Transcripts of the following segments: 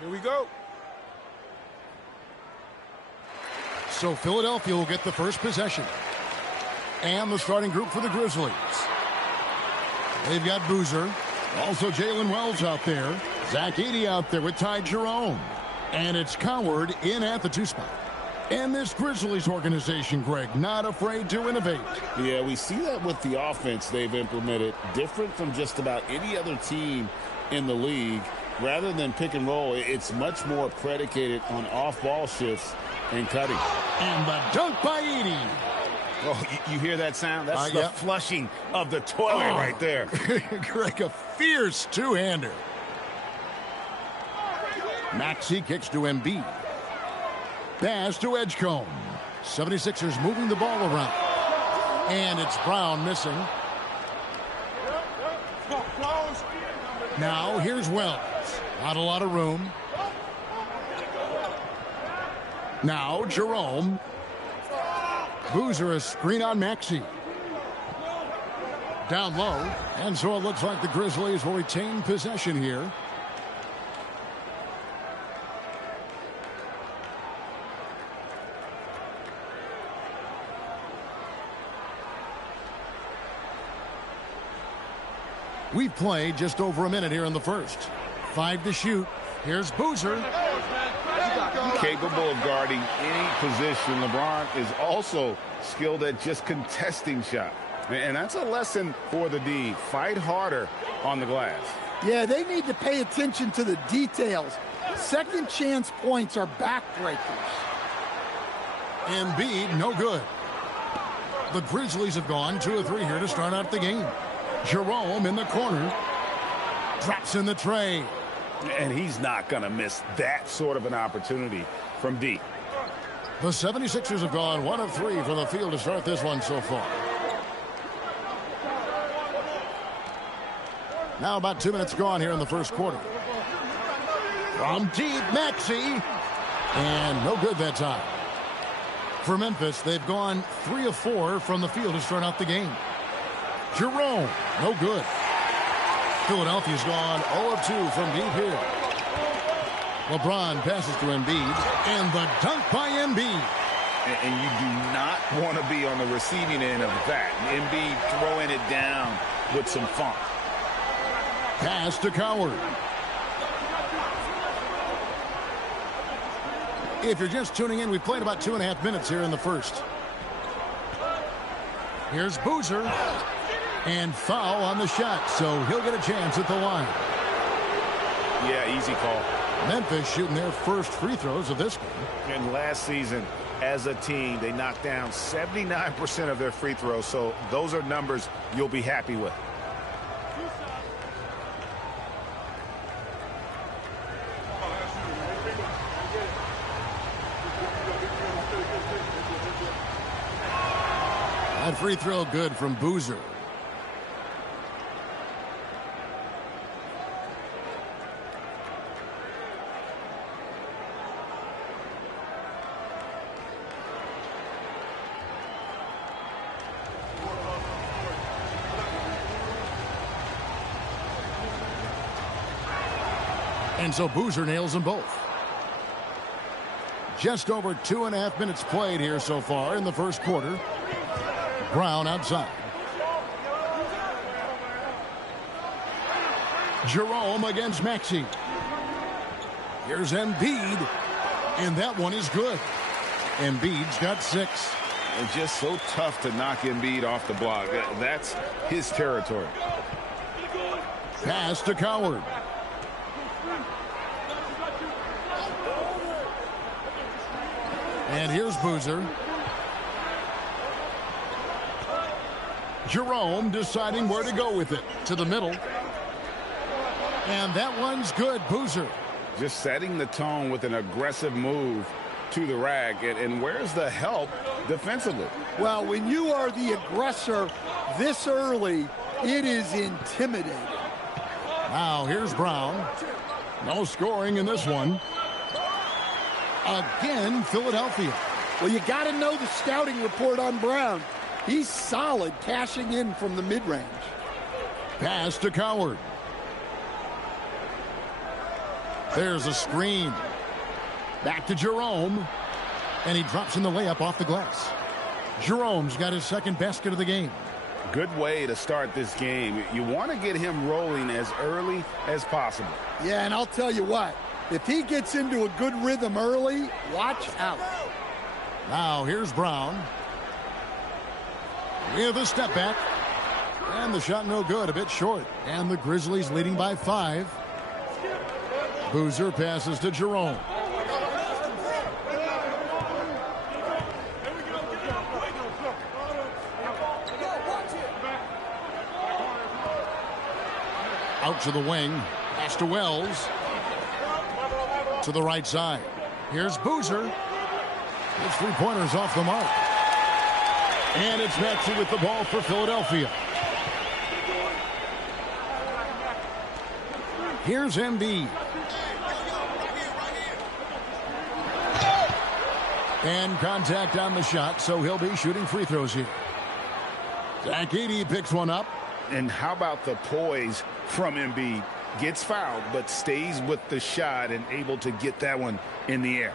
Here we go. So Philadelphia will get the first possession. And the starting group for the Grizzlies. They've got Boozer. Also Jalen Wells out there. Zach Edey out there with Ty Jerome. And it's Coward in at the 2 spot. And this Grizzlies organization, Greg, not afraid to innovate. Yeah, we see that with the offense they've implemented, different from just about any other team in the league. Rather than pick and roll, it's much more predicated on off-ball shifts and cutting. And the dunk by Edey. Oh, you hear that sound? That's the flushing of the toilet right there. Greg, a fierce two-hander. Maxey kicks to Embiid. Pass to Edgecombe. 76ers moving the ball around. And it's Brown missing. Now here's Wells. Not a lot of room. Now Jerome. Boozer a screen on Maxey. Down low. And so it looks like the Grizzlies will retain possession here. We've played just over a minute here in the first. 5 to shoot. Here's Boozer. Capable of guarding any position. LeBron is also skilled at just contesting shots. And that's a lesson for the D. Fight harder on the glass. Yeah, they need to pay attention to the details. Second chance points are backbreakers. Embiid, no good. The Grizzlies have gone 2 of 3 here to start out the game. Jerome in the corner. Drops in the tray. And he's not going to miss that sort of an opportunity from deep. The 76ers have gone 1 of 3 from the field to start this one so far. Now about 2 minutes gone here in the first quarter. From deep, Maxey. And no good that time. For Memphis, they've gone 3 of 4 from the field to start out the game. Jerome, no good. Philadelphia's gone 0 of 2 from deep here. LeBron passes to Embiid, and the dunk by Embiid. And you do not want to be on the receiving end of that. Embiid throwing it down with some funk. Pass to Coward. If you're just tuning in, we've played about 2.5 minutes here in the first. Here's Boozer. And foul on the shot, so he'll get a chance at the line. Yeah, easy call. Memphis shooting their first free throws of this game. And last season, as a team, they knocked down 79% of their free throws, so those are numbers you'll be happy with. That free throw good from Boozer. And so Boozer nails them both. Just over 2.5 minutes played here so far in the first quarter. Brown outside. Jerome against Maxey. Here's Embiid. And that one is good. Embiid's got 6. It's just so tough to knock Embiid off the block. That's his territory. Pass to Coward. And here's Boozer. Jerome deciding where to go with it. To the middle. And that one's good, Boozer. Just setting the tone with an aggressive move to the rack. And where's the help defensively? Well, when you are the aggressor this early, it is intimidating. Now here's Brown. No scoring in this one. Again, Philadelphia. Well, you got to know the scouting report on Brown. He's solid cashing in from the mid-range. Pass to Coward. There's a screen. Back to Jerome. And he drops in the layup off the glass. Jerome's got his second basket of the game. Good way to start this game. You want to get him rolling as early as possible. Yeah, and I'll tell you what. If he gets into a good rhythm early, watch out. Now here's Brown. With a step back. And the shot no good, a bit short. And the Grizzlies leading by 5. Boozer passes to Jerome. Out to the wing. Pass to Wells. To the right side. Here's Boozer. His three-pointers off the mark. And it's Maxey with the ball for Philadelphia. Here's Embiid. And contact on the shot, so he'll be shooting free throws here. Zach Edey picks one up. And how about the poise from Embiid? Gets fouled, but stays with the shot and able to get that one in the air.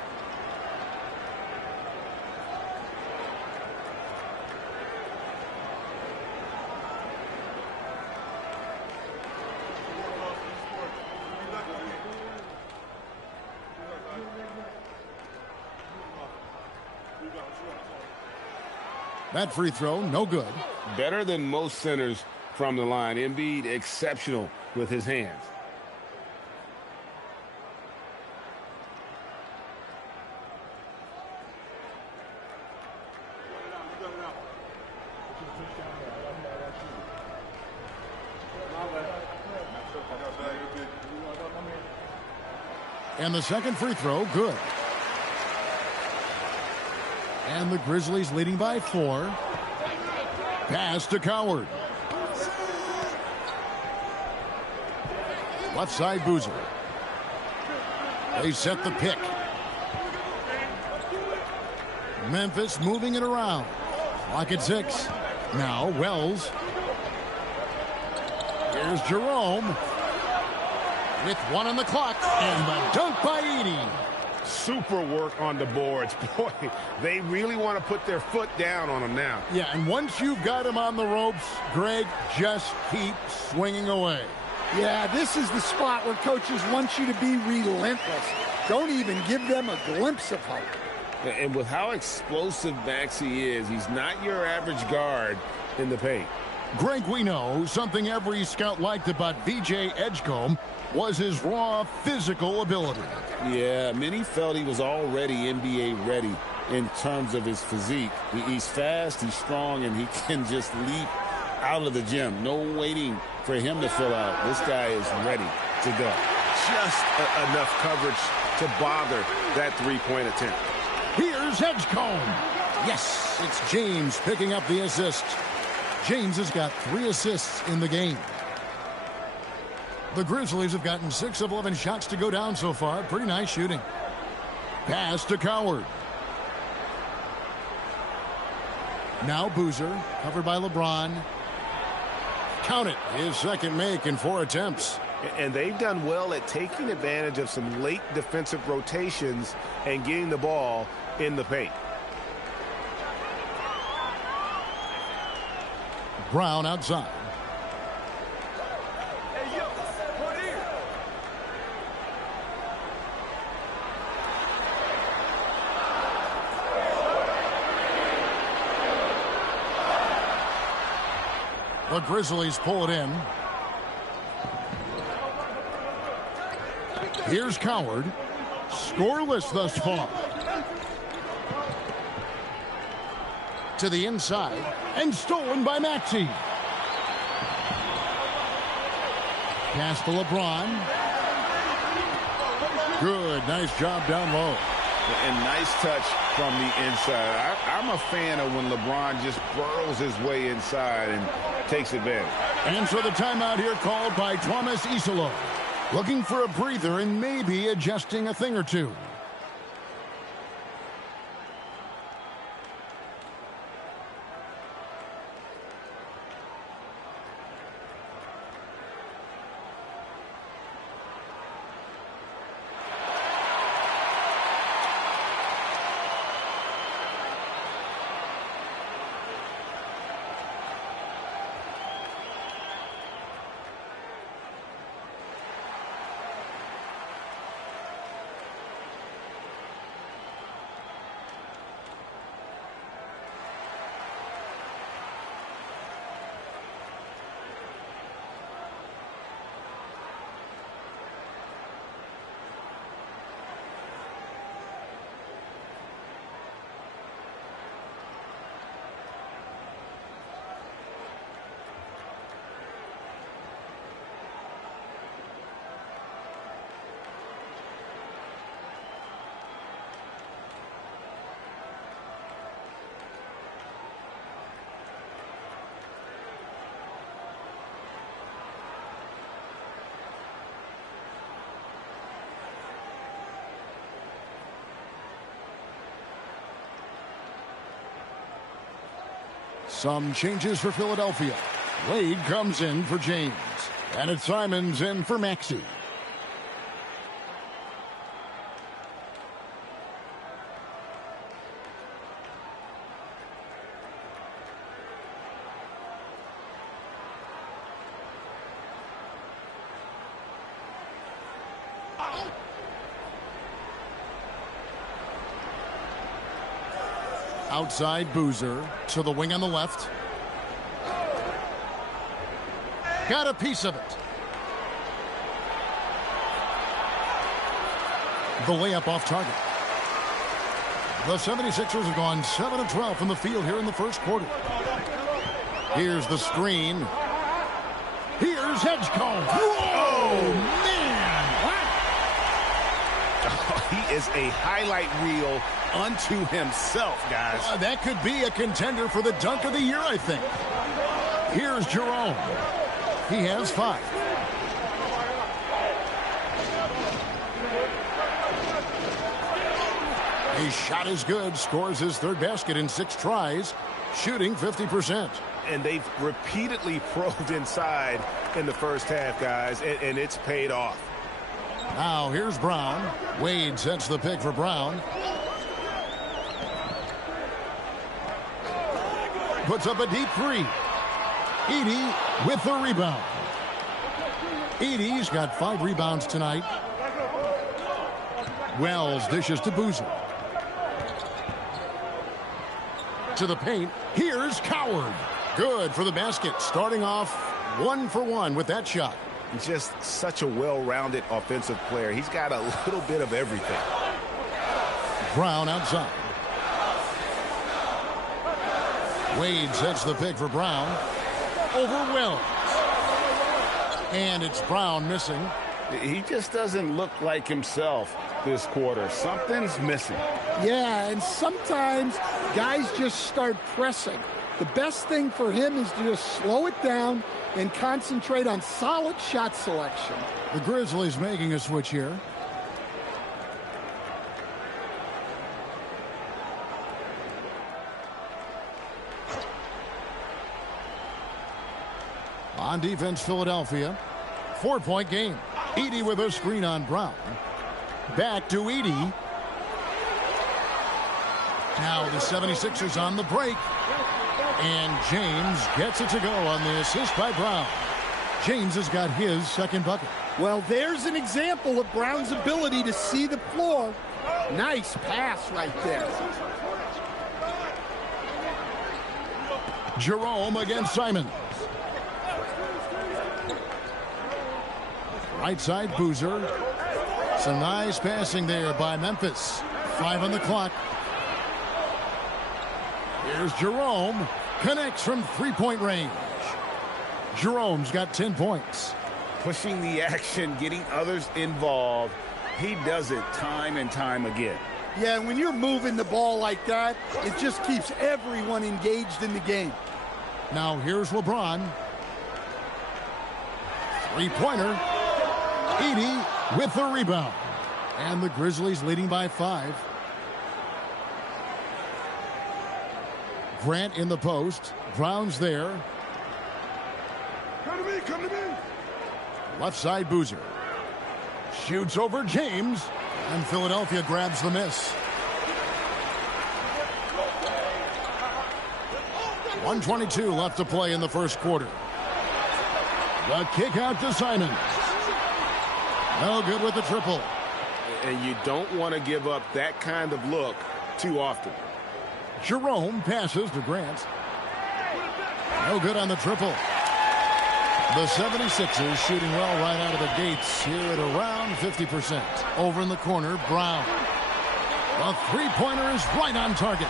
That free throw, no good. Better than most centers from the line. Embiid exceptional with his hands. And the second free throw, good. And the Grizzlies leading by 4. Pass to Coward. Left side, Boozer. They set the pick. Memphis moving it around. Clock at 6. Now Wells. Here's Jerome. With 1 on the clock. And the dunk by Edey. Super work on the boards. Boy, they really want to put their foot down on him now. Yeah, and once you've got him on the ropes, Greg, just keep swinging away. Yeah, this is the spot where coaches want you to be relentless. Don't even give them a glimpse of hope. And with how explosive Maxey is, he's not your average guard in the paint. Greg, we know something every scout liked about B.J. Edgecombe was his raw physical ability. Yeah, many felt he was already NBA ready in terms of his physique. He's fast, he's strong, and he can just leap out of the gym. No waiting for him to fill out. This guy is ready to go. Just enough coverage to bother that three-point attempt. Here's Edgecombe. Yes, it's James picking up the assist. James has got 3 assists in the game. The Grizzlies have gotten 6 of 11 shots to go down so far. Pretty nice shooting. Pass to Coward. Now Boozer, covered by LeBron. Count it, his second make in 4 attempts. And they've done well at taking advantage of some late defensive rotations and getting the ball in the paint. Brown outside. The Grizzlies pull it in. Here's Coward. Scoreless thus far. To the inside. And stolen by Maxey. Pass to LeBron. Good. Nice job down low. And nice touch from the inside. I'm a fan of when LeBron just burrows his way inside and takes advantage. And so the timeout here called by Thomas Isolo. Looking for a breather and maybe adjusting a thing or two. Some changes for Philadelphia. Wade comes in for James. And it's Simons in for Maxey. Outside Boozer to the wing on the left. Got a piece of it. The layup off target. The 76ers have gone 7 of 12 from the field here in the first quarter. Here's the screen. Here's Hedgecomb. Whoa, man! He is a highlight reel unto himself, guys. That could be a contender for the dunk of the year, I think. Here's Jerome. He has 5. His shot is good. Scores his 3rd basket in 6 tries. Shooting 50%. And they've repeatedly probed inside in the first half, guys, and it's paid off. Now here's Brown. Wade sets the pick for Brown. Puts up a deep 3. Edey with the rebound. Edey's got 5 rebounds tonight. Wells dishes to Boozer. To the paint. Here's Coward. Good for the basket. Starting off 1 for 1 with that shot. He's just such a well-rounded offensive player. He's got a little bit of everything. Brown outside. Wade sets the pick for Brown. Over Wells. And it's Brown missing. He just doesn't look like himself this quarter. Something's missing. Yeah, and sometimes guys just start pressing. The best thing for him is to just slow it down and concentrate on solid shot selection. The Grizzlies making a switch here. On defense, Philadelphia. 4-point game. Edey with a screen on Brown. Back to Edey. Now the 76ers on the break. And James gets it to go on the assist by Brown. James has got his 2nd bucket. Well, there's an example of Brown's ability to see the floor. Nice pass right there. Jerome against Simons. Right side, Boozer. Some nice passing there by Memphis. 5 on the clock. Here's Jerome. Connects from 3-point range. Jerome's got 10 points. Pushing the action, getting others involved. He does it time and time again. Yeah, and when you're moving the ball like that, it just keeps everyone engaged in the game. Now here's LeBron. 3-pointer. Edey with the rebound. And the Grizzlies leading by 5. Grant in the post. Brown's there. Come to me, come to me. Left side, Boozer. Shoots over James. And Philadelphia grabs the miss. 1:22 left to play in the first quarter. The kick out to Simons. No good with the triple. And you don't want to give up that kind of look too often. Jerome passes to Grant. No good on the triple. The 76ers shooting well right out of the gates here at around 50%. Over in the corner, Brown. The 3-pointer is right on target.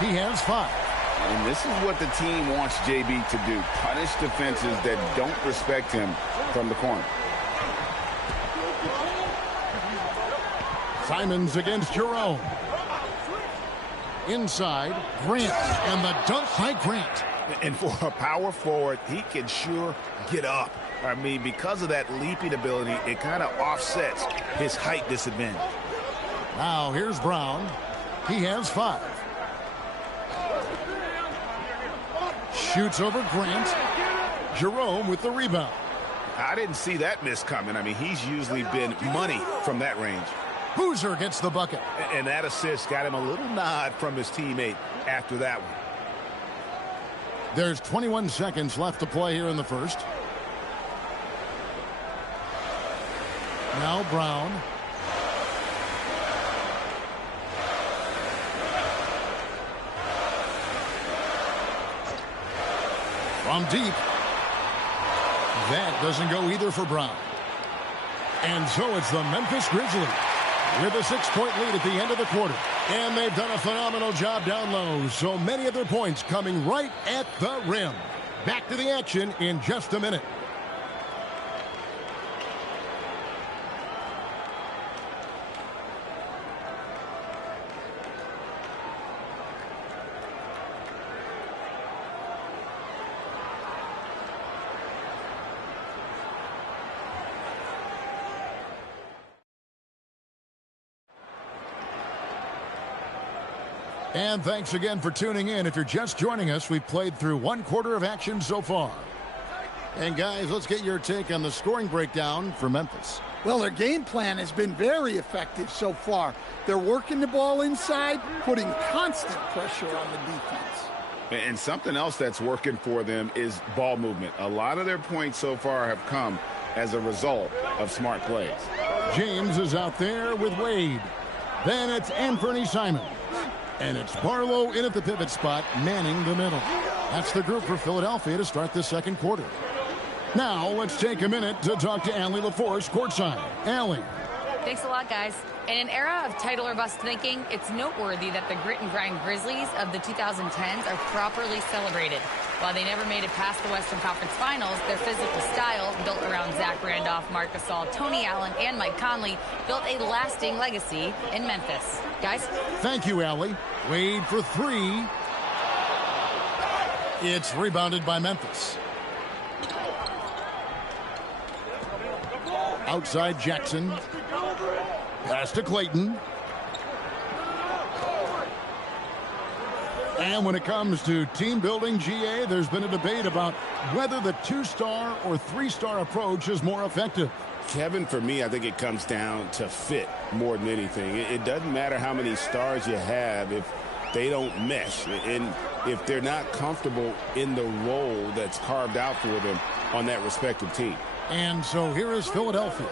He has 5. And this is what the team wants JB to do. Punish defenses that don't respect him from the corner. Simons against Jerome. Inside, Grant, and the dunk by Grant. And for a power forward, he can sure get up. I mean, because of that leaping ability, it kind of offsets his height disadvantage. Now here's Brown. He has 5. Shoots over Grant. Jerome with the rebound. I didn't see that miss coming. I mean, he's usually been money from that range. Boozer gets the bucket. And that assist got him a little nod from his teammate after that one. There's 21 seconds left to play here in the first. Now Brown. From deep. That doesn't go either for Brown. And so it's the Memphis Grizzlies with a 6-point lead at the end of the quarter. And they've done a phenomenal job down low. So many of their points coming right at the rim. Back to the action in just a minute. And thanks again for tuning in. If you're just joining us, we've played through 1 quarter of action so far. And guys, let's get your take on the scoring breakdown for Memphis. Well, their game plan has been very effective so far. They're working the ball inside, putting constant pressure on the defense. And something else that's working for them is ball movement. A lot of their points so far have come as a result of smart plays. James is out there with Wade. Then it's Anthony Simons. And it's Barlow in at the pivot spot, manning the middle. That's the group for Philadelphia to start the second quarter. Now, let's take a minute to talk to Allie LaForce courtside. Allie. Thanks a lot, guys. In an era of title or bust thinking, it's noteworthy that the grit and grind Grizzlies of the 2010s are properly celebrated. While they never made it past the Western Conference Finals, their physical style, built around Zach Randolph, Marc Gasol, Tony Allen, and Mike Conley, built a lasting legacy in Memphis. Guys? Thank you, Allie. Wade for 3. It's rebounded by Memphis. Outside Jackson. Pass to Clayton. And when it comes to team building, GA, there's been a debate about whether the 2-star or 3-star approach is more effective. Kevin, for me, I think it comes down to fit more than anything. It doesn't matter how many stars you have if they don't mesh. And if they're not comfortable in the role that's carved out for them on that respective team. And so here is Philadelphia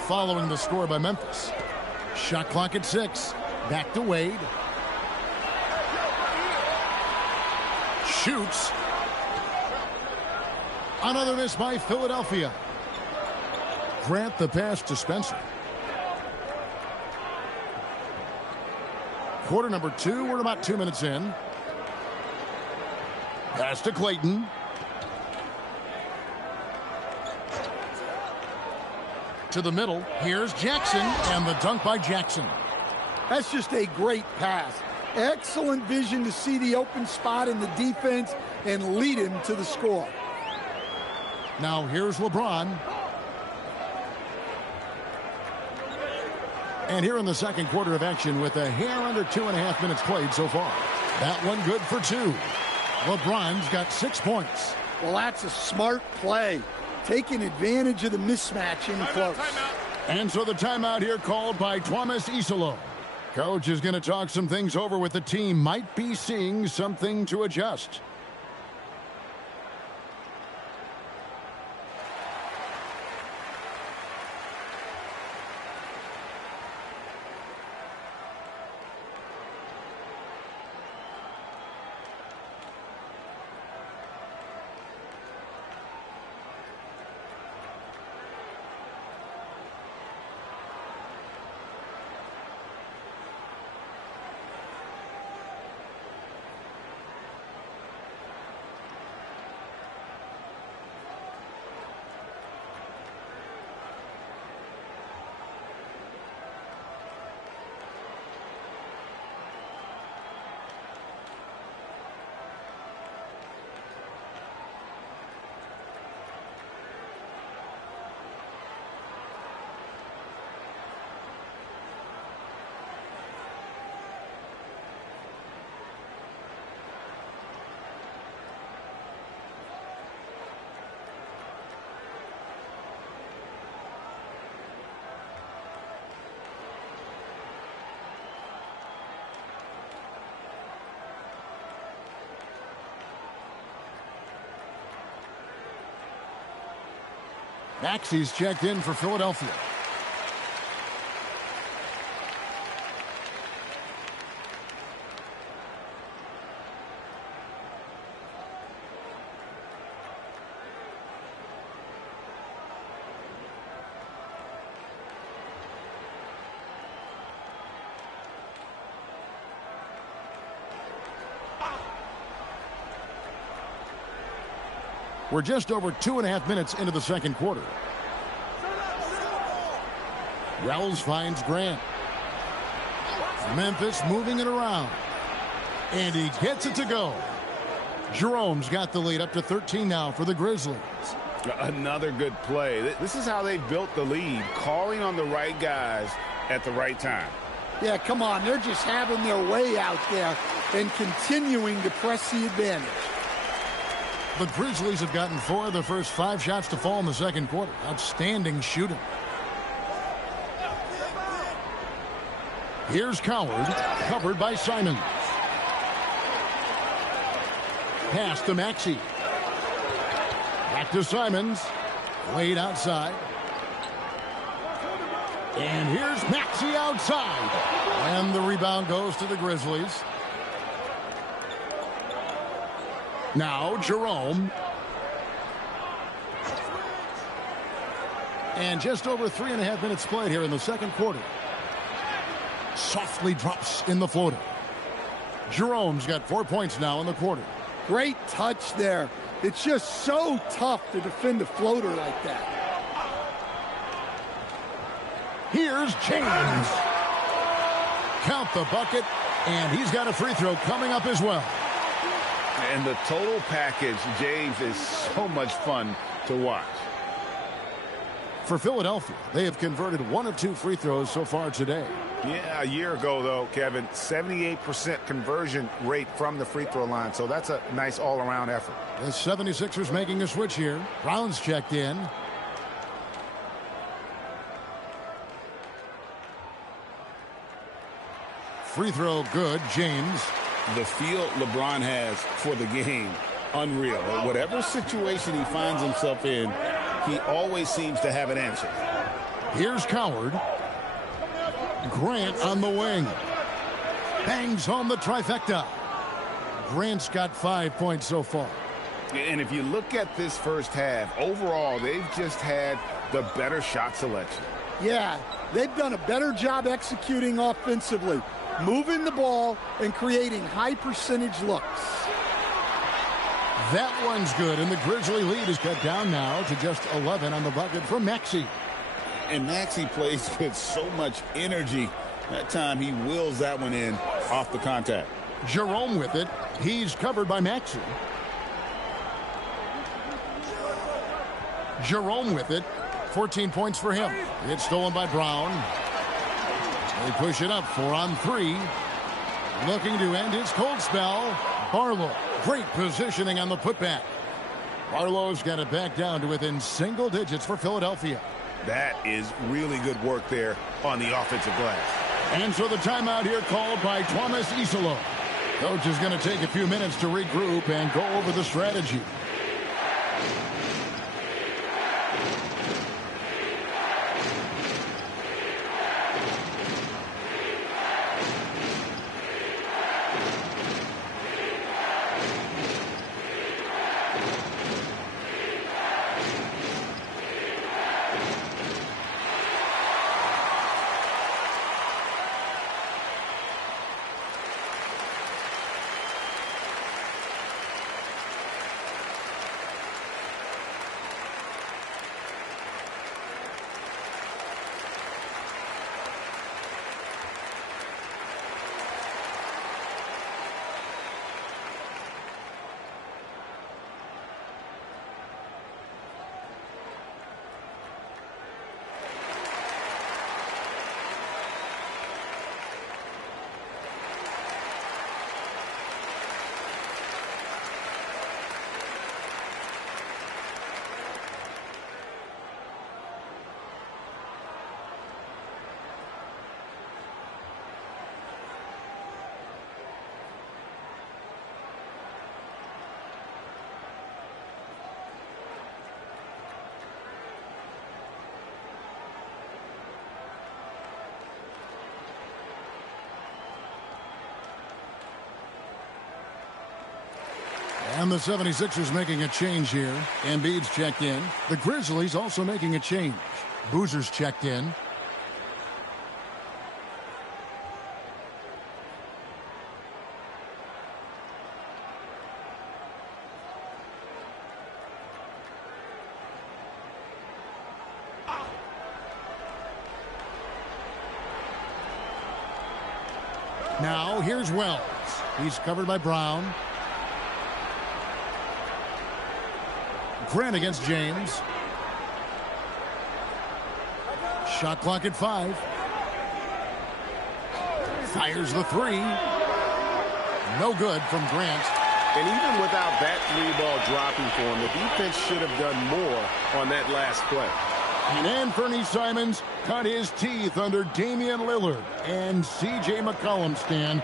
following the score by Memphis. Shot clock at 6. Back to Wade. Shoots. Another miss by Philadelphia. Grant the pass to Spencer. Quarter number 2. We're about 2 minutes in. Pass to Clayton. To the middle. Here's Jackson, and the dunk by Jackson. That's just a great pass. Excellent vision to see the open spot in the defense and lead him to the score. Now here's LeBron. And here in the second quarter of action with a hair under 2.5 minutes played so far. That one good for 2. LeBron's got 6 points. Well, that's a smart play. Taking advantage of the mismatch in close. And so the timeout here called by Thomas Isolo. Coach is going to talk some things over with the team. Might be seeing something to adjust. Maxey's checked in for Philadelphia. We're just over 2.5 minutes into the second quarter. Wells finds Grant. Memphis moving it around. And he gets it to go. Jerome's got the lead up to 13 now for the Grizzlies. Another good play. This is how they built the lead, calling on the right guys at the right time. Yeah, come on. They're just having their way out there and continuing to press the advantage. The Grizzlies have gotten 4 of the first 5 shots to fall in the second quarter. Outstanding shooting. Here's Coward, covered by Simons. Pass to Maxey. Back to Simons. Laid outside. And here's Maxey outside. And the rebound goes to the Grizzlies. Now Jerome. And just over 3.5 minutes played here in the second quarter. Softly drops in the floater. Jerome's got 4 points now in the quarter. Great touch there. It's just so tough to defend a floater like that. Here's James. Count the bucket, and he's got a free throw coming up as well. And the total package, James, is so much fun to watch. For Philadelphia, they have converted 1 of 2 free throws so far today. Yeah, a year ago, though, Kevin, 78% conversion rate from the free throw line. So that's a nice all-around effort. The 76ers making a switch here. Brown's checked in. Free throw good, James. The feel LeBron has for the game, unreal. Whatever situation he finds himself in, he always seems to have an answer. Here's Coward. Grant on the wing. Bangs home the trifecta. Grant's got 5 points so far. And if you look at this first half, overall, they've just had the better shot selection. Yeah, they've done a better job executing offensively, moving the ball and creating high percentage looks. That one's good, and the Grizzly lead is cut down now to just 11 on the bucket from Maxey. And Maxey plays with so much energy. That time he wills that one in off the contact. Jerome with it. He's covered by Maxey. Jerome with it. 14 points for him. It's stolen by Brown. They push it up 4 on 3. Looking to end his cold spell. Barlow. Great positioning on the putback. Barlow's got it back down to within single digits for Philadelphia. That is really good work there on the offensive glass. And so the timeout here called by Thomas Isolo. Coach is going to take a few minutes to regroup and go over the strategy. And the 76ers making a change here. Embiid's checked in. The Grizzlies also making a change. Boozer's checked in. Now, here's Wells. He's covered by Brown. Grant against James. Shot clock at 5. Fires the 3. No good from Grant. And even without that 3-ball dropping for him, the defense should have done more on that last play. And Anthony Simons cut his teeth under Damian Lillard and C.J. McCollum, Stan.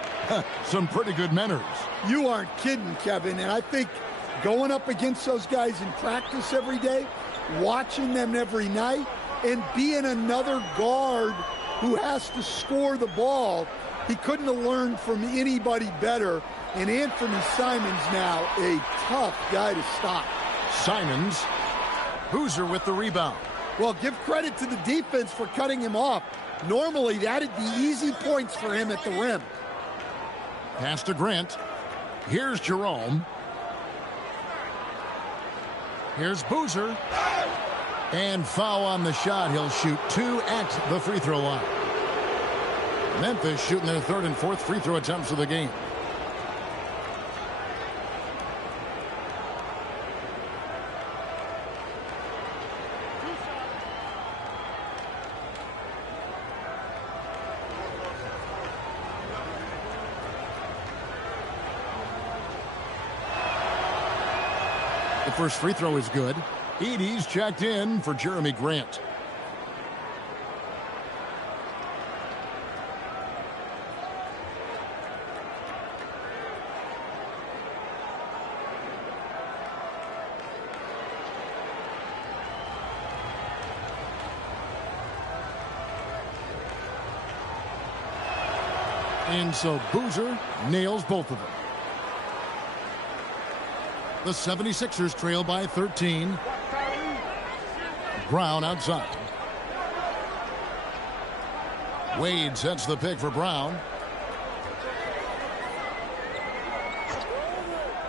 Some pretty good manners. You aren't kidding, Kevin. And I think going up against those guys in practice every day, watching them every night, and being another guard who has to score the ball, he couldn't have learned from anybody better. And Anthony Simons now a tough guy to stop. Simons, Boozer with the rebound. Well, give credit to the defense for cutting him off. Normally, that'd be easy points for him at the rim. Pass to Grant. Here's Jerome. Here's Boozer. And foul on the shot. He'll shoot 2 at the free throw line. Memphis shooting their 3rd and 4th free throw attempts of the game. The first free throw is good. Edey's checked in for Jeremy Grant. And so Boozer nails both of them. The 76ers trail by 13. Brown outside. Wade sets the pick for Brown.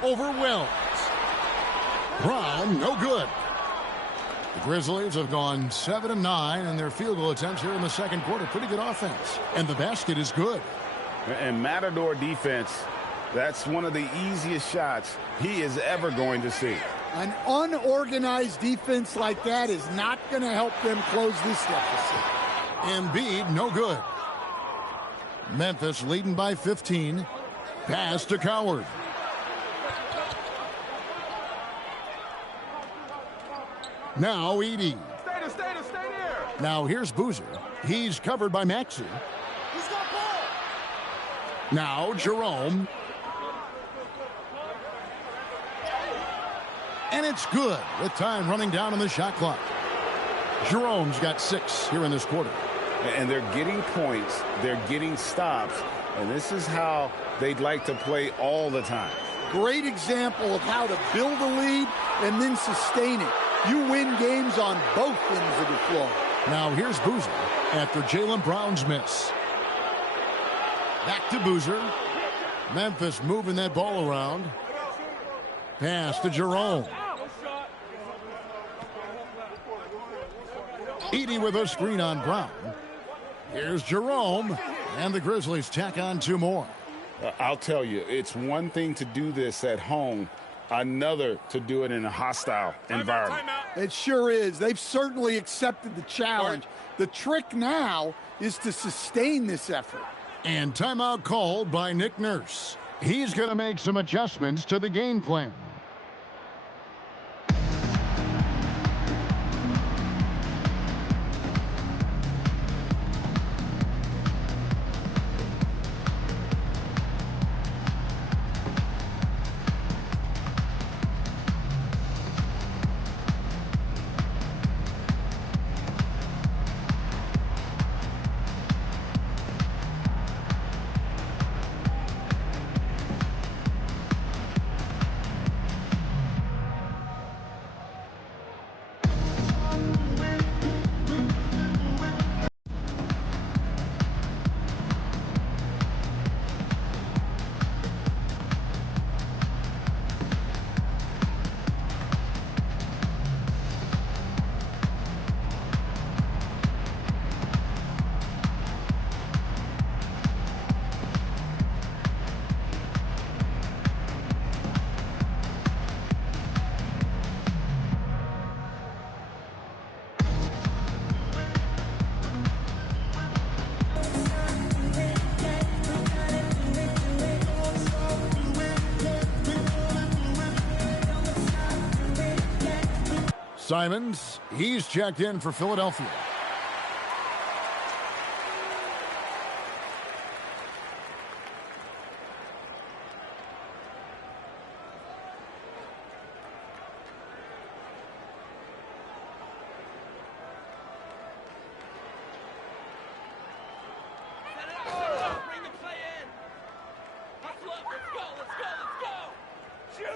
Over Wells. Brown, no good. The Grizzlies have gone 7-9 in their field goal attempts here in the second quarter. Pretty good offense. And the basket is good. And Matador defense, that's one of the easiest shots he is ever going to see. An unorganized defense like that is not going to help them close this deficit. Embiid, no good. Memphis leading by 15. Pass to Coward. Now Edey. Stay there. Now here's Boozer. He's covered by Maxey. He's got ball. Now Jerome. And it's good with time running down on the shot clock. Jerome's got 6 here in this quarter. And they're getting points. They're getting stops. And this is how they'd like to play all the time. Great example of how to build a lead and then sustain it. You win games on both ends of the floor. Now here's Boozer after Jaylen Brown's miss. Back to Boozer. Memphis moving that ball around. Pass to Jerome. Edey with a screen on Brown. Here's Jerome. And the Grizzlies tack on 2 more. I'll tell you, it's one thing to do this at home, another to do it in a hostile environment. It sure is. They've certainly accepted the challenge. The trick now is to sustain this effort. And timeout called by Nick Nurse. He's going to make some adjustments to the game plan. Simons, he's checked in for Philadelphia.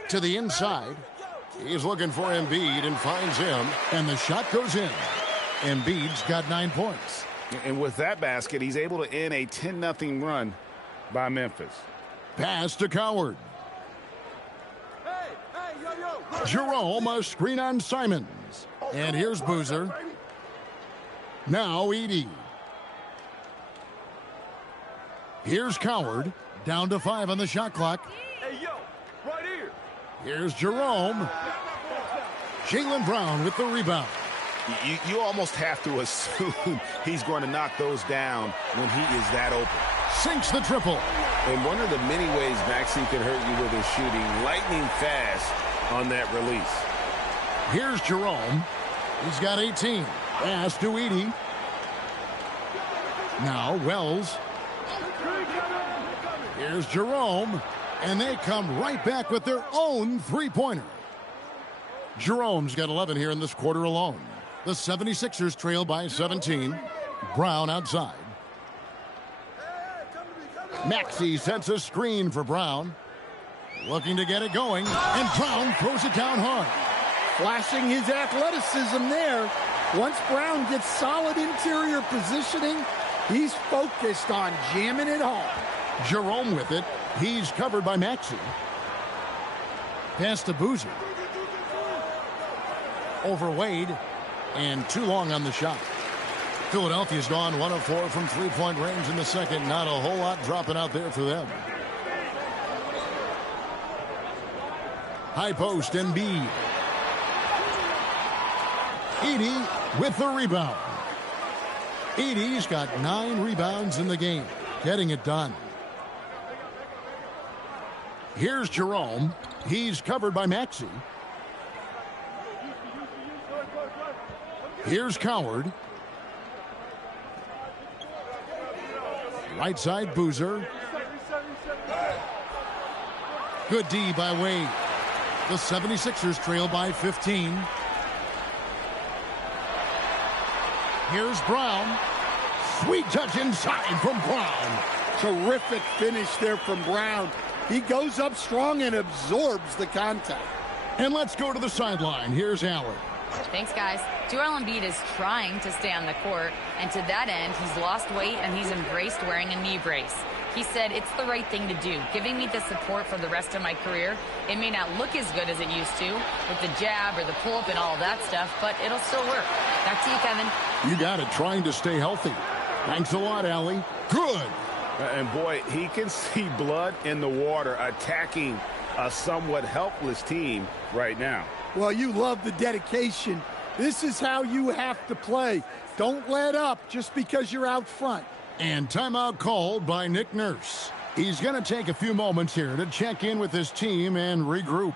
To the inside. He's looking for Embiid and finds him. And the shot goes in. Embiid's got 9 points. And with that basket, he's able to end a 10-0 run by Memphis. Pass to Coward. Jerome, a screen on Simons. And here's Boozer. Now Edey. Here's Coward. Down to 5 on the shot clock. Right here. Here's Jerome. Jaylen Brown with the rebound. You almost have to assume he's going to knock those down when he is that open. Sinks the triple. And one of the many ways Maxey can hurt you with his shooting, lightning fast on that release. Here's Jerome. He's got 18. Pass to Edey. Now Wells. Here's Jerome. And they come right back with their own three-pointer. Jerome's got 11 here in this quarter alone. The 76ers trail by 17. Brown outside. Maxey sets a screen for Brown. Looking to get it going. And Brown throws it down hard. Flashing his athleticism there. Once Brown gets solid interior positioning, he's focused on jamming it home. Jerome with it. He's covered by Maxey. Pass to Boozer. Over Wade. And too long on the shot. Philadelphia's gone 1 of 4 from three-point range in the second. Not a whole lot dropping out there for them. High post, Embiid. Edey with the rebound. Edey's got 9 rebounds in the game. Getting it done. Here's Jerome. He's covered by Maxey. Here's Coward. Right side, Boozer. Good D by Wade. The 76ers trail by 15. Here's Brown. Sweet touch inside from Brown. Terrific finish there from Brown. He goes up strong and absorbs the contact. And let's go to the sideline. Here's Allen. Thanks, guys. Joel Embiid is trying to stay on the court, and to that end, he's lost weight and he's embraced wearing a knee brace. He said, it's the right thing to do, giving me the support for the rest of my career. It may not look as good as it used to with the jab or the pull-up and all that stuff, but it'll still work. Back to you, Kevin. You got it, trying to stay healthy. Thanks a lot, Allie. Good. And boy, he can see blood in the water attacking a somewhat helpless team right now. Well, you love the dedication. This is how you have to play. Don't let up just because you're out front. And timeout called by Nick Nurse. He's going to take a few moments here to check in with his team and regroup.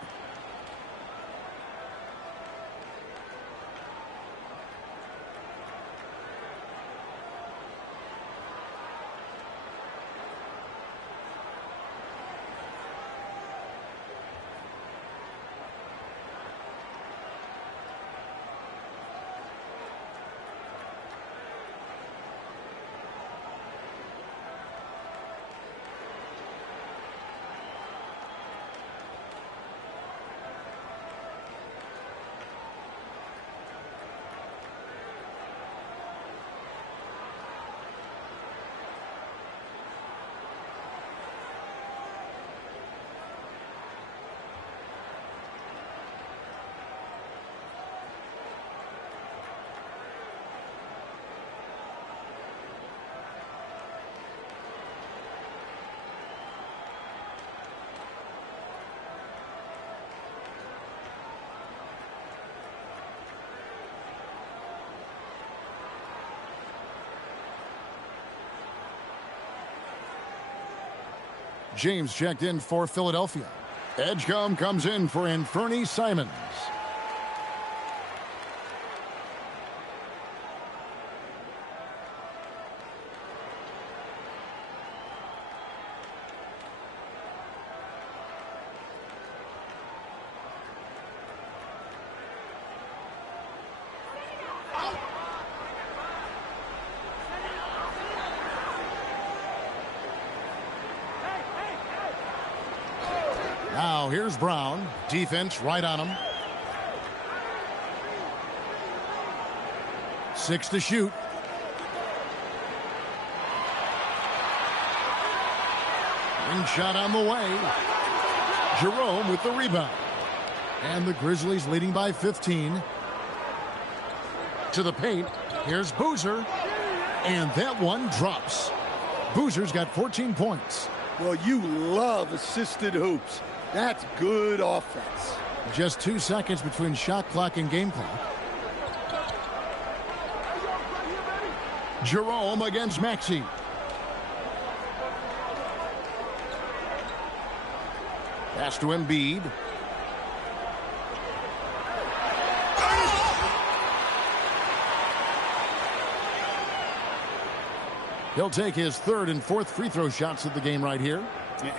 James checked in for Philadelphia. Edgecombe comes in for Anthony Simons. Now here's Brown. Defense right on him. 6 to shoot. Ring shot on the way. Jerome with the rebound. And the Grizzlies leading by 15. To the paint. Here's Boozer. And that one drops. Boozer's got 14 points. Well, you love assisted hoops. That's good offense. Just 2 seconds between shot clock and game clock. Jerome against Maxey. Pass to Embiid. He'll take his 3rd and 4th free throw shots of the game right here.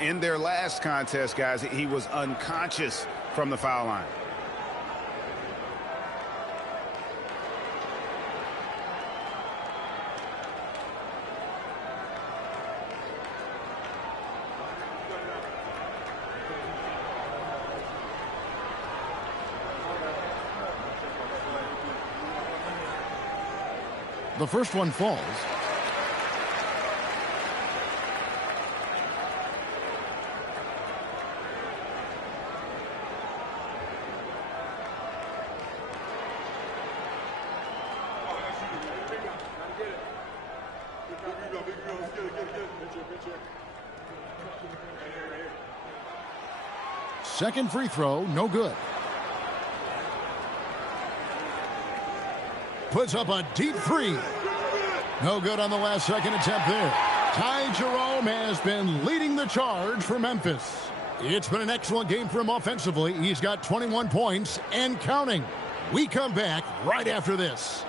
In their last contest, guys, he was unconscious from the foul line. The first one falls. Second free throw, no good. Puts up a deep 3. No good on the last second attempt there. Ty Jerome has been leading the charge for Memphis. It's been an excellent game for him offensively. He's got 21 points and counting. We come back right after this.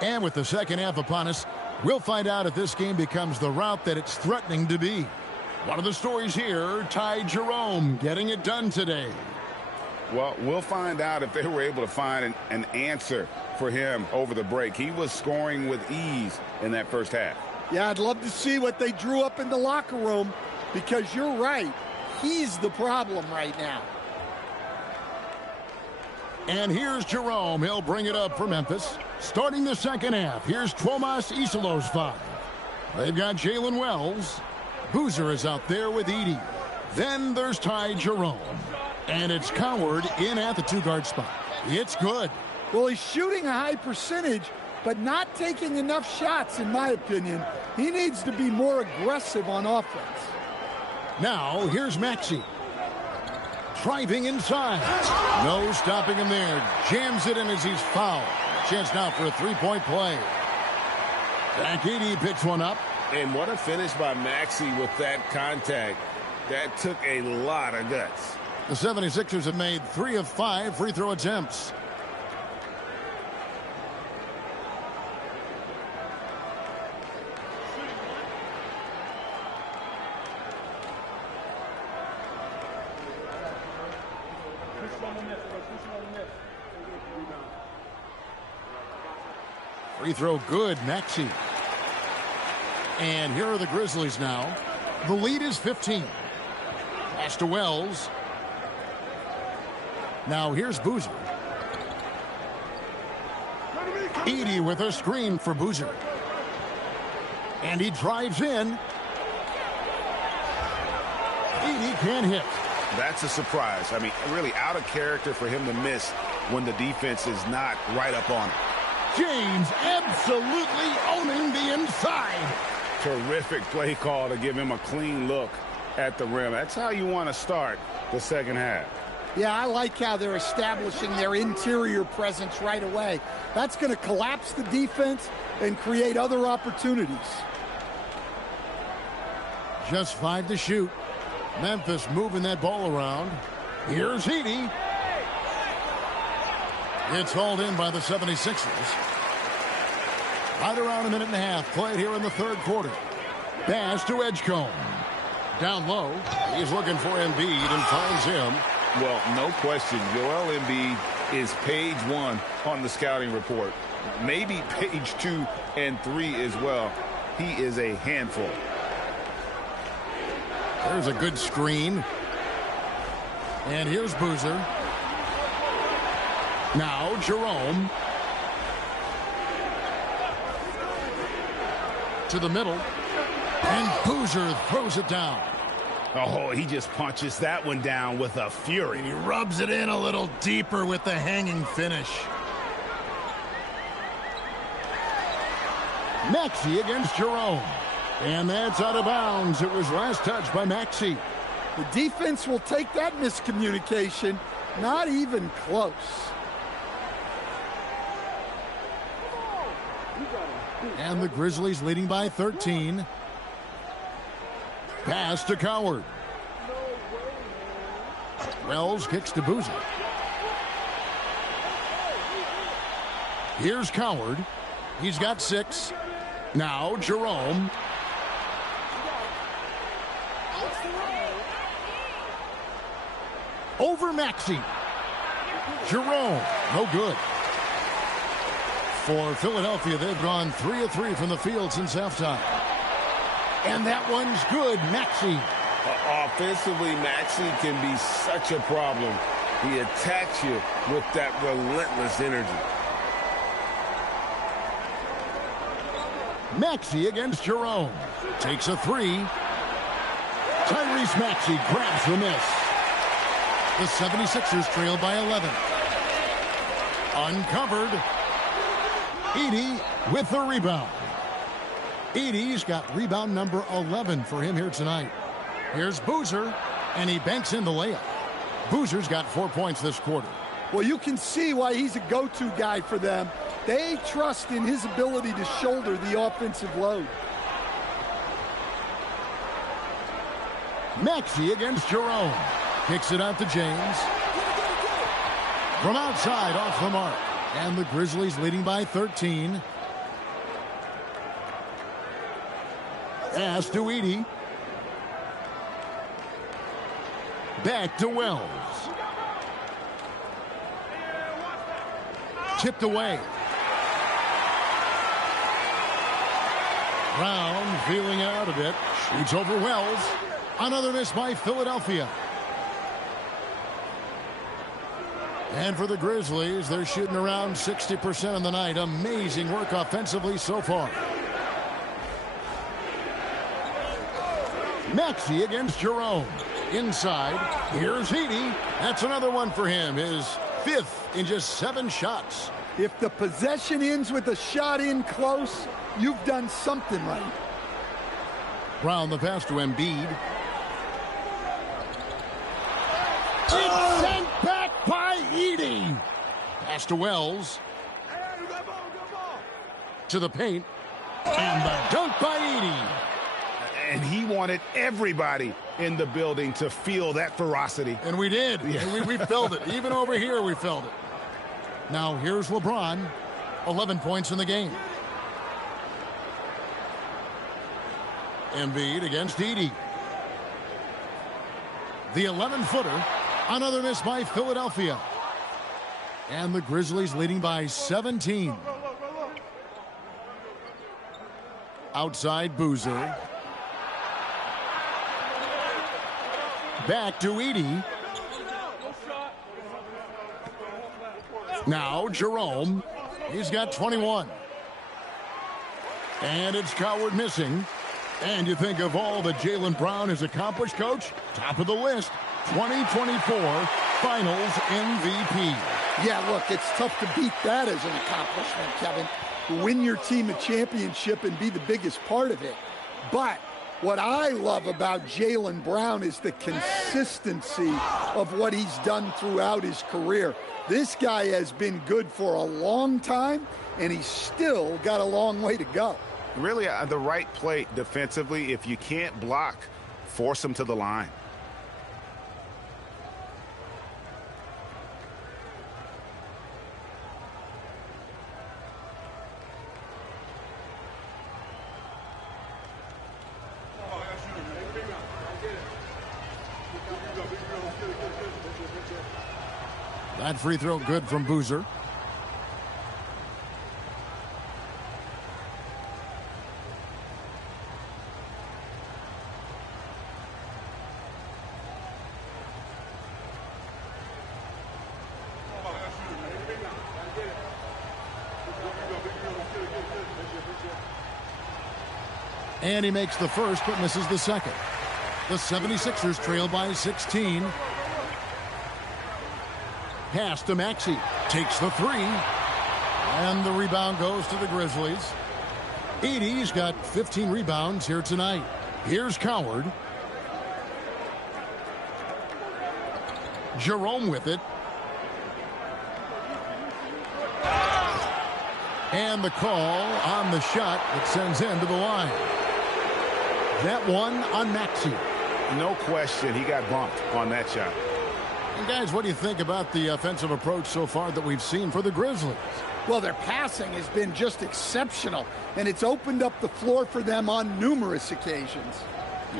And with the second half upon us, we'll find out if this game becomes the route that it's threatening to be. One of the stories here, Ty Jerome getting it done today. Well, we'll find out if they were able to find an answer for him over the break. He was scoring with ease in that first half. Yeah, I'd love to see what they drew up in the locker room, because you're right. He's the problem right now. And here's Jerome. He'll bring it up for Memphis. Starting the second half, here's Tomas Isolo's 5. They've got Jalen Wells. Boozer is out there with Edey. Then there's Ty Jerome. And it's Coward in at the 2-guard spot. It's good. Well, he's shooting a high percentage, but not taking enough shots, in my opinion. He needs to be more aggressive on offense. Now, here's Maxey. Driving inside. No stopping him there. Jams it in as he's fouled. Chance now for a 3-point play. Zach Edey picks one up. And what a finish by Maxey with that contact. That took a lot of guts. The 76ers have made 3 of 5 free throw attempts. Free throw good, Maxey. And here are the Grizzlies now. The lead is 15. Pass to Wells. Now here's Boozer. Edey with a screen for Boozer. And he drives in. Edey can't hit. That's a surprise. I mean, really out of character for him to miss when the defense is not right up on it. James absolutely owning the inside. Terrific play call to give him a clean look at the rim. That's how you want to start the second half. Yeah, I like how they're establishing their interior presence right away. That's going to collapse the defense and create other opportunities. Just 5 to shoot. Memphis moving that ball around. Here's Edey. It's hauled in by the 76ers. Right around a minute and a half played here in the third quarter. Pass to Edgecombe. Down low. He's looking for Embiid and finds him. Well, no question, Joel Embiid is page 1 on the scouting report. Maybe page 2 and 3 as well. He is a handful. There's a good screen. And here's Boozer. Now Jerome. To the middle. And Boozer throws it down. Oh, he just punches that one down with a fury. He rubs it in a little deeper with the hanging finish. Maxey against Jerome. And that's out of bounds. It was last touched by Maxey. The defense will take that miscommunication. Not even close. And the Grizzlies leading by 13. Pass to Coward. Wells kicks to Boozer. Here's Coward. He's got 6. Now Jerome. Over Maxey. Jerome. No good. For Philadelphia, they've gone 3 of 3 from the field since halftime. And that one's good. Maxey. Offensively, Maxey can be such a problem. He attacks you with that relentless energy. Maxey against Jerome. Takes a 3. Tyrese Maxey grabs the miss. The 76ers trail by 11. Uncovered. Edey with the rebound. Edey's got rebound number 11 for him here tonight. Here's Boozer, and he banks in the layup. Boozer's got 4 points this quarter. Well, you can see why he's a go-to guy for them. They trust in his ability to shoulder the offensive load. Maxey against Jerome. Kicks it out to James. From outside, off the mark. And the Grizzlies leading by 13. Pass to Edey. Back to Wells. Tipped away. Brown feeling out a bit. Shoots over Wells. Another miss by Philadelphia. And for the Grizzlies, they're shooting around 60% on the night. Amazing work offensively so far. Maxey against Jerome. Inside. Here's Edey. That's another one for him. His 5th in just 7 shots. If the possession ends with a shot in close, you've done something right. Brown the pass to Embiid. It's sent back by Edey. Pass to Wells. To the paint. And the dunk by Edey. And he wanted everybody in the building to feel that ferocity. And we did. Yeah. We felt it. Even over here, we felt it. Now, here's LeBron. 11 points in the game. Embiid against Edey. The 11-footer. Another miss by Philadelphia. And the Grizzlies leading by 17. Outside Boozer. Back to Edey. Now Jerome. He's got 21. And it's Coward missing. And you think of all that Jaylen Brown has accomplished, Coach? Top of the list, 2024 Finals MVP. Yeah, look, it's tough to beat that as an accomplishment, Kevin. To win your team a championship and be the biggest part of it. But what I love about Jaylen Brown is the consistency of what he's done throughout his career. This guy has been good for a long time, and he's still got a long way to go. Really, the right play defensively. If you can't block, force him to the line. That free throw good from Boozer. And he makes the first but misses the second. The 76ers trail by 16. Pass to Maxey. Takes the three. And the rebound goes to the Grizzlies. Edey's got 15 rebounds here tonight. Here's Coward. Jerome with it. And the call on the shot that sends him to the line. That one on Maxey. No question, he got bumped on that shot. And guys, what do you think about the offensive approach so far that we've seen for the Grizzlies? Well, their passing has been just exceptional, and it's opened up the floor for them on numerous occasions.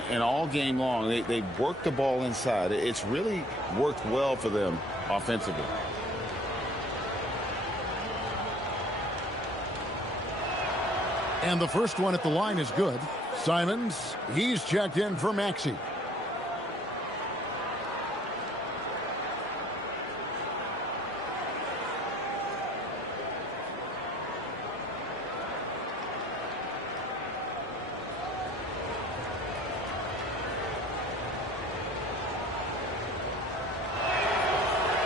And all game long, they work the ball inside. It's really worked well for them offensively. And the first one at the line is good. Simons, he's checked in for Maxey.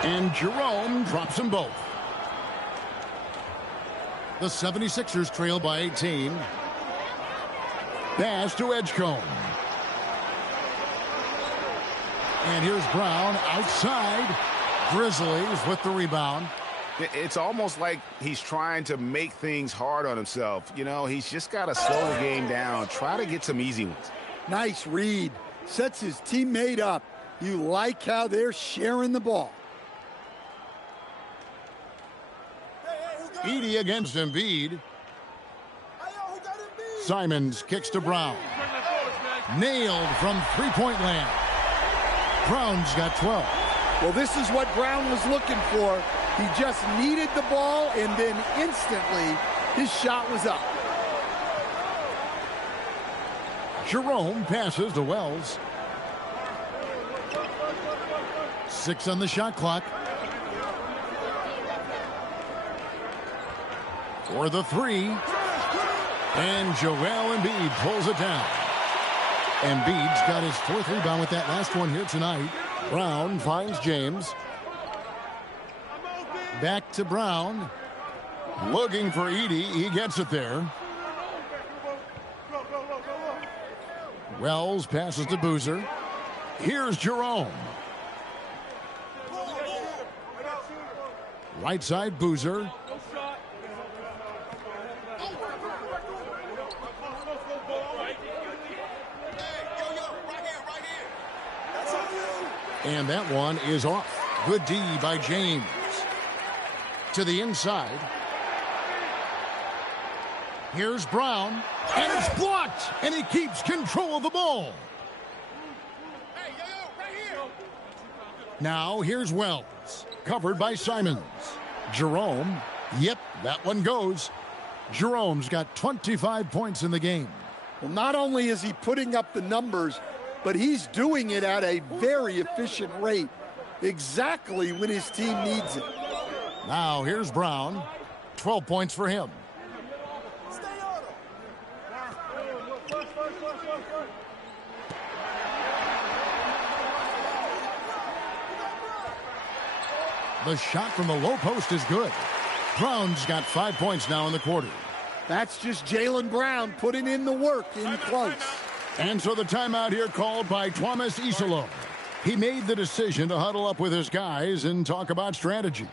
And Jerome drops them both. The 76ers trail by 18. Pass to Edgecombe. And here's Brown outside. Grizzlies with the rebound. It's almost like he's trying to make things hard on himself. You know, he's just got to slow the game down. Try to get some easy ones. Nice read. Sets his teammate up. You like how they're sharing the ball. Edey against Embiid. Simons kicks to Brown. Nailed from three-point land. Brown's got 12. Well, this is what Brown was looking for. He just needed the ball, and then instantly his shot was up. Jerome passes to Wells. 6 on the shot clock. For the three. And Joel Embiid pulls it down. Embiid's got his 4th rebound with that last one here tonight. Brown finds James. Back to Brown. Looking for Edey. He gets it there. Wells passes to Boozer. Here's Jerome. Right side Boozer. And that one is off. Good D by James. To the inside. Here's Brown. And it's blocked. And he keeps control of the ball. Now here's Wells. Covered by Simons. Jerome. Yep, that one goes. Jerome's got 25 points in the game. Well, not only is he putting up the numbers, but he's doing it at a very efficient rate, exactly when his team needs it. Now here's Brown. 12 points for him. The shot from the low post is good. Brown's got 5 points now in the quarter. That's just Jaylen Brown putting in the work in close. And so the timeout here called by Thomas Isolo. He made the decision to huddle up with his guys and talk about strategy.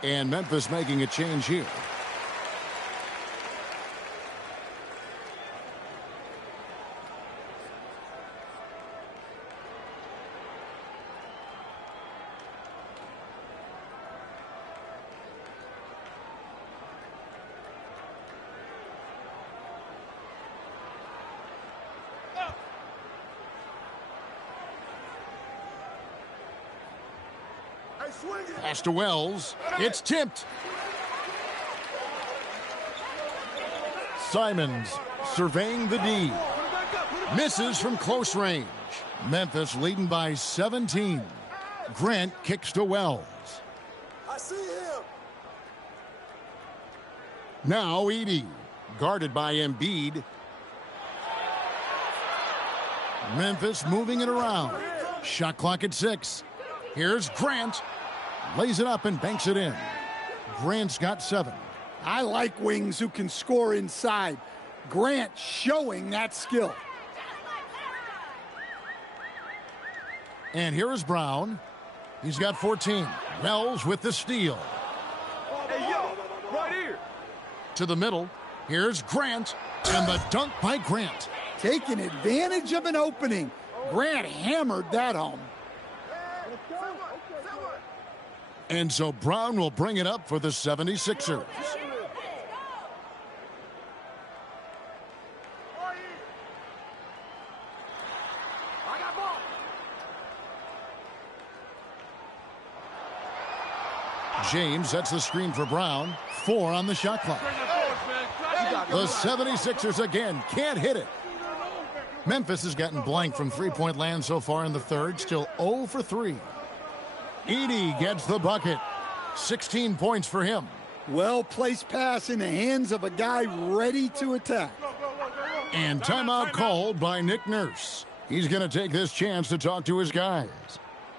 And Memphis making a change here. Pass to Wells. It's tipped. Simons surveying the D. Misses from close range. Memphis leading by 17. Grant kicks to Wells. I see him. Now Edey. Guarded by Embiid. Memphis moving it around. Shot clock at 6. Here's Grant. Lays it up and banks it in. Grant's got 7. I like wings who can score inside. Grant showing that skill. And here is Brown. He's got 14. Wells with the steal. Hey, yo, right here. To the middle. Here's Grant. And the dunk by Grant. Taking advantage of an opening. Grant hammered that home. And so Brown will bring it up for the 76ers. James sets the screen for Brown. 4 on the shot clock. The 76ers again can't hit it. Memphis has gotten blank from three-point land so far in the third. Still 0 for 3. Edey gets the bucket. 16 points for him. Well-placed pass in the hands of a guy ready to attack. And timeout called by Nick Nurse. He's going to take this chance to talk to his guys.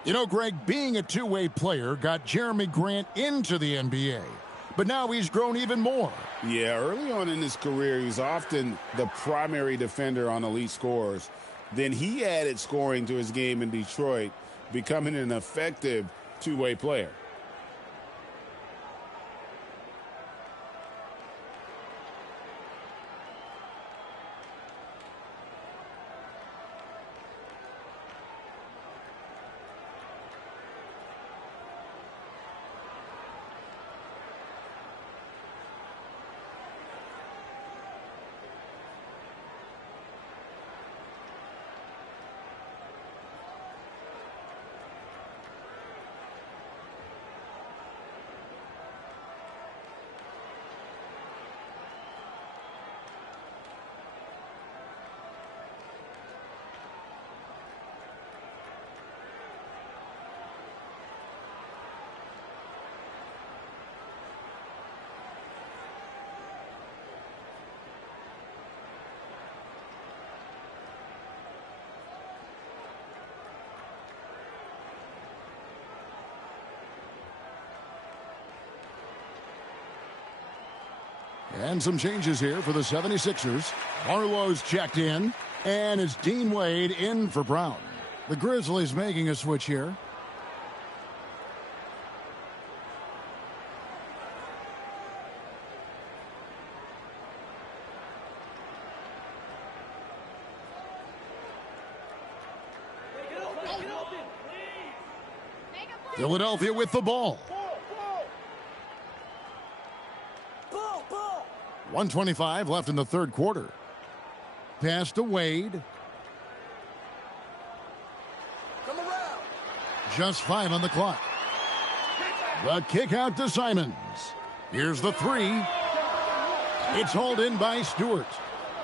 You know, Greg, being a two-way player got Jeremy Grant into the NBA. But now he's grown even more. Yeah, early on in his career, he was often the primary defender on elite scorers. Then he added scoring to his game in Detroit, becoming an effective two-way player. And some changes here for the 76ers. Barlow's checked in, and it's Dean Wade in for Brown. The Grizzlies making a switch here. Philadelphia with the ball. 1:25 left in the third quarter. Pass to Wade. Come around. Just 5 on the clock. The kick out to Simons. Here's the three. It's hauled in by Stewart.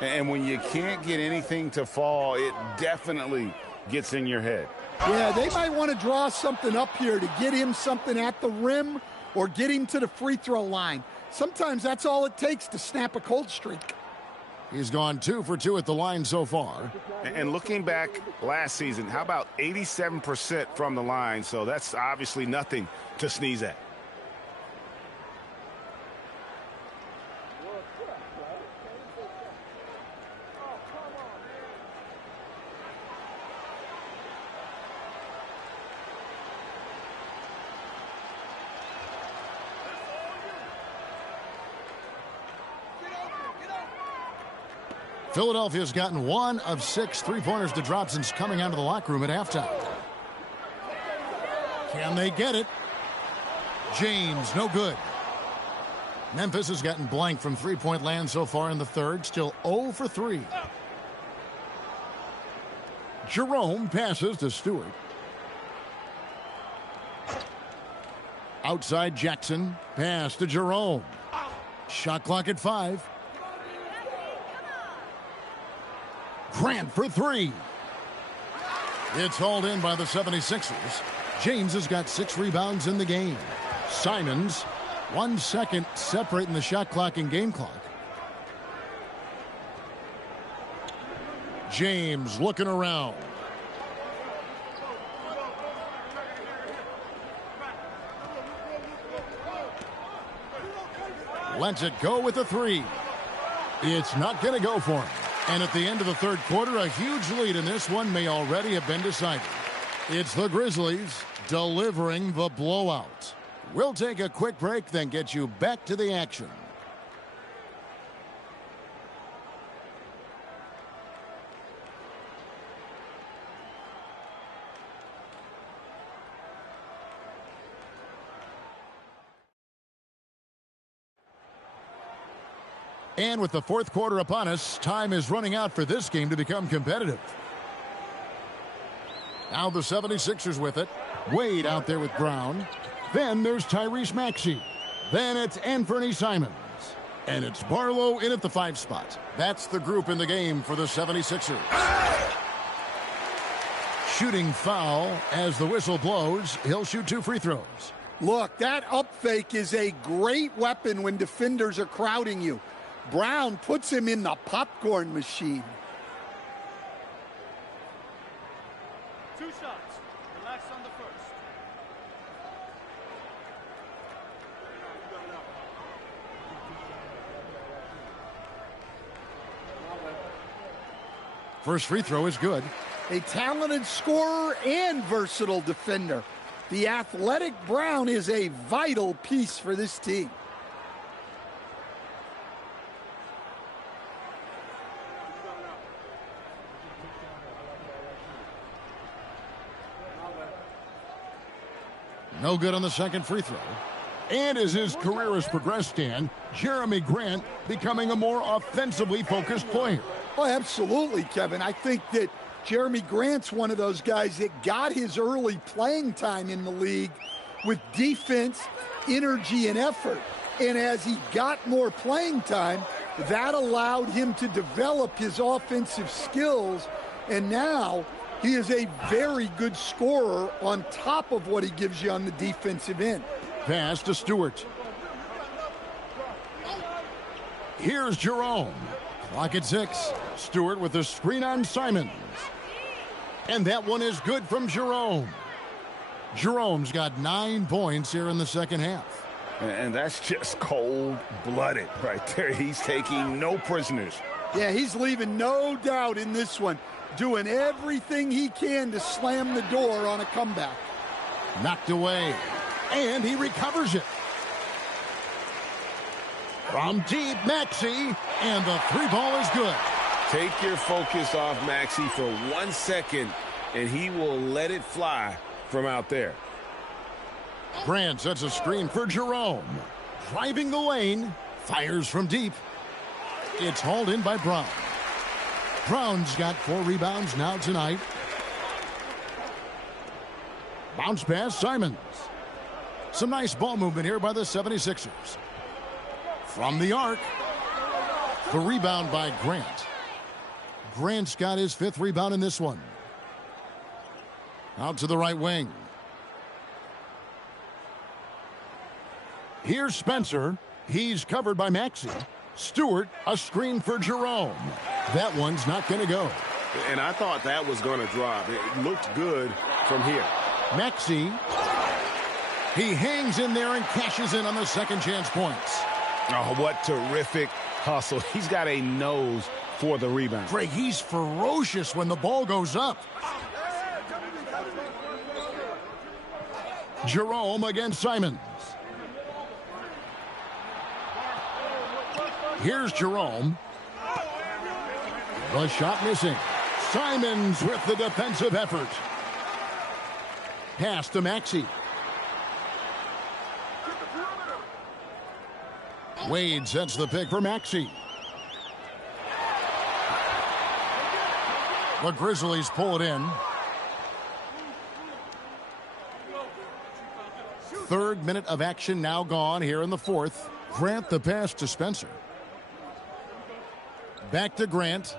And when you can't get anything to fall, it definitely gets in your head. Yeah, they might want to draw something up here to get him something at the rim or get him to the free throw line. Sometimes that's all it takes to snap a cold streak. He's gone 2 for 2 at the line so far. And looking back last season, how about 87% from the line? So that's obviously nothing to sneeze at. Philadelphia's gotten 1 of 6 three-pointers to drop since coming out of the locker room at halftime. Can they get it? James, no good. Memphis has gotten blank from three-point land so far in the third, still 0 for 3. Jerome passes to Stewart. Outside Jackson, pass to Jerome. Shot clock at 5. Grant for 3. It's hauled in by the 76ers. James has got 6 rebounds in the game. Simons, 1 second separating the shot clock and game clock. James looking around. Lets it go with the 3. It's not going to go for him. And at the end of the third quarter, a huge lead in this one may already have been decided. It's the Grizzlies delivering the blowout. We'll take a quick break, then get you back to the action. And with the fourth quarter upon us, time is running out for this game to become competitive. Now the 76ers with it. Wade out there with Brown. Then there's Tyrese Maxey. Then it's Anthony Simons. And it's Barlow in at the 5 spot. That's the group in the game for the 76ers. Shooting foul as the whistle blows. He'll shoot 2 free throws. Look, that up fake is a great weapon when defenders are crowding you. Brown puts him in the popcorn machine. 2 shots. Relax on the first. First free throw is good. A talented scorer and versatile defender. The athletic Brown is a vital piece for this team. No good on the second free throw. And as his career has progressed, Dan, Jeremy Grant becoming a more offensively focused player. Oh, absolutely, Kevin. I think that Jeremy Grant's one of those guys that got his early playing time in the league with defense, energy, and effort. And as he got more playing time, that allowed him to develop his offensive skills. And now he is a very good scorer on top of what he gives you on the defensive end. Pass to Stewart. Here's Jerome. Clock at 6. Stewart with the screen on Simons. And that one is good from Jerome. Jerome's got 9 points here in the second half. And that's just cold-blooded right there. He's taking no prisoners. Yeah, he's leaving no doubt in this one, doing everything he can to slam the door on a comeback. Knocked away, and he recovers it. From deep, Maxey, and the three ball is good. Take your focus off Maxey for 1 second, and he will let it fly from out there. Grant sets a screen for Jerome. Driving the lane, fires from deep. It's hauled in by Brown. Brown's got 4 rebounds now tonight. Bounce pass, Simons. Some nice ball movement here by the 76ers. From the arc, the rebound by Grant. Grant's got his 5th rebound in this one. Out to the right wing. Here's Spencer. He's covered by Maxey. Stewart, a screen for Jerome. That one's not going to go. And I thought that was going to drop. It looked good from here. Maxey. He hangs in there and cashes in on the second chance points. Oh, what terrific hustle. He's got a nose for the rebound. Greg, he's ferocious when the ball goes up. Jerome against Simons. Here's Jerome. The shot missing. Simons with the defensive effort. Pass to Maxey. Wade sets the pick for Maxey. The Grizzlies pull it in. 3rd minute of action now gone here in the 4th. Grant the pass to Spencer. Back to Grant.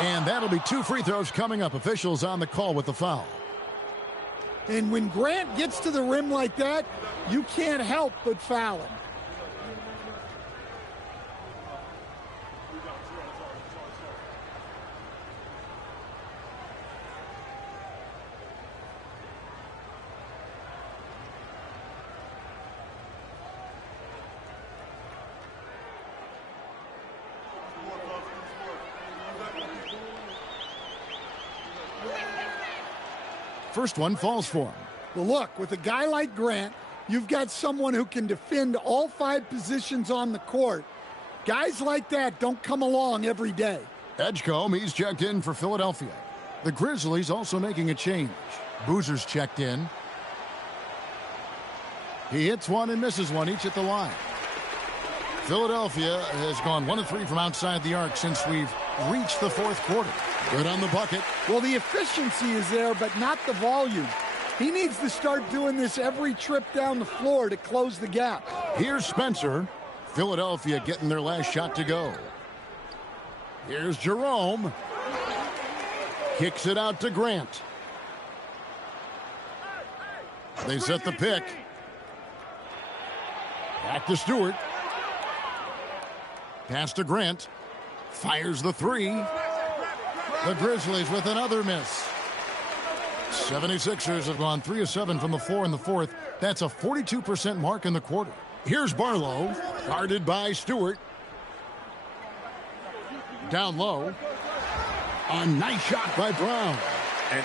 And that'll be 2 free throws coming up. Officials on the call with the foul. And when Grant gets to the rim like that, you can't help but foul him. First one falls for him. Well, look, with a guy like Grant, you've got someone who can defend all 5 positions on the court. Guys like that don't come along every day. Edgecombe, he's checked in for Philadelphia. The Grizzlies also making a change. Boozer's checked in. He hits one and misses one, each at the line. Philadelphia has gone 1 of 3 from outside the arc since we've reached the 4th quarter. Good on the bucket. Well, the efficiency is there, but not the volume. He needs to start doing this every trip down the floor to close the gap. Here's Spencer. Philadelphia getting their last shot to go. Here's Jerome. Kicks it out to Grant. They set the pick. Back to Stewart. Pass to Grant. Fires the 3. The Grizzlies with another miss. 76ers have gone 3 of 7 from the floor in the 4th. That's a 42% mark in the quarter. Here's Barlow, guarded by Stewart. Down low. A nice shot by Brown.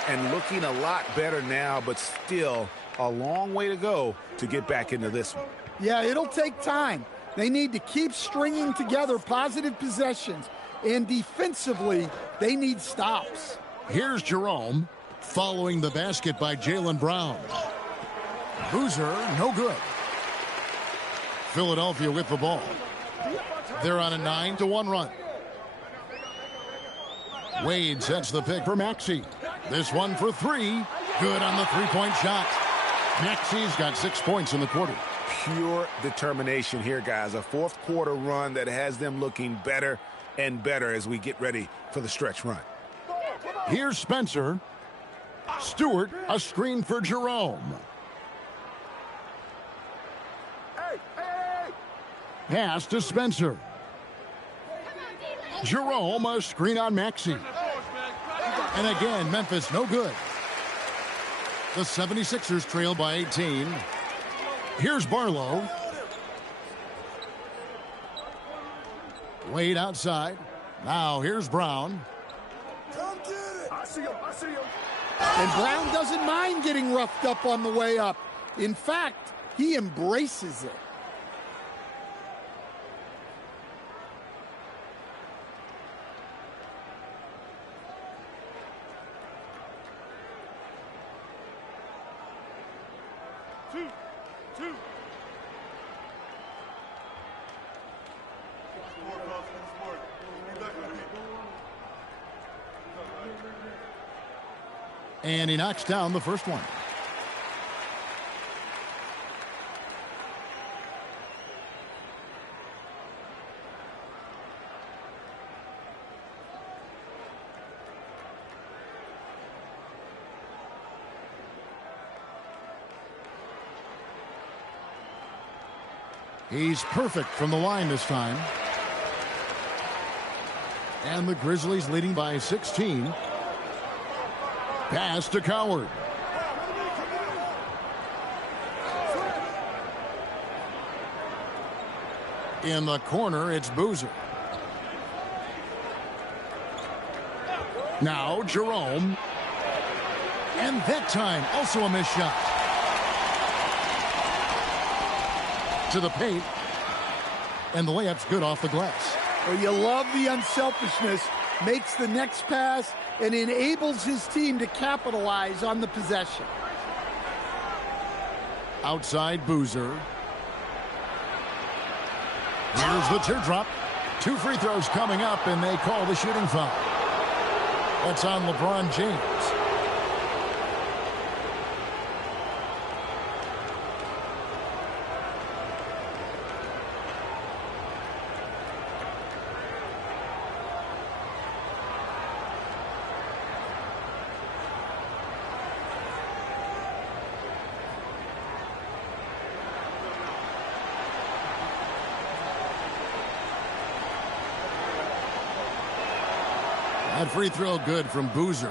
And looking a lot better now, but still a long way to go to get back into this one. Yeah, it'll take time. They need to keep stringing together positive possessions. And defensively, they need stops. Here's Jerome, following the basket by Jaylen Brown. Boozer, no good. Philadelphia with the ball. They're on a 9-1 run. Wade sets the pick for Maxey. This one for 3. Good on the 3-point shot. Maxey's got 6 points in the quarter. Pure determination here, guys. A 4th quarter run that has them looking better and better as we get ready for the stretch run. Here's Spencer. Stewart, a screen for Jerome. Pass to Spencer. Jerome, a screen on Maxey. And again, Memphis no good. The 76ers trail by 18. Here's Barlow. Wade outside. Now here's Brown. Come get it. I see him. And Brown doesn't mind getting roughed up on the way up. In fact, he embraces it. Two. And he knocks down the first one. He's perfect from the line this time. And the Grizzlies leading by 16. Pass to Coward. In the corner, it's Boozer. Now Jerome. And that time, also a missed shot. To the paint. And the layup's good off the glass. Well, you love the unselfishness. Makes the next pass and enables his team to capitalize on the possession. Outside Boozer. Here's the teardrop. 2 free throws coming up, and they call the shooting foul. That's on LeBron James. That free throw good from Boozer.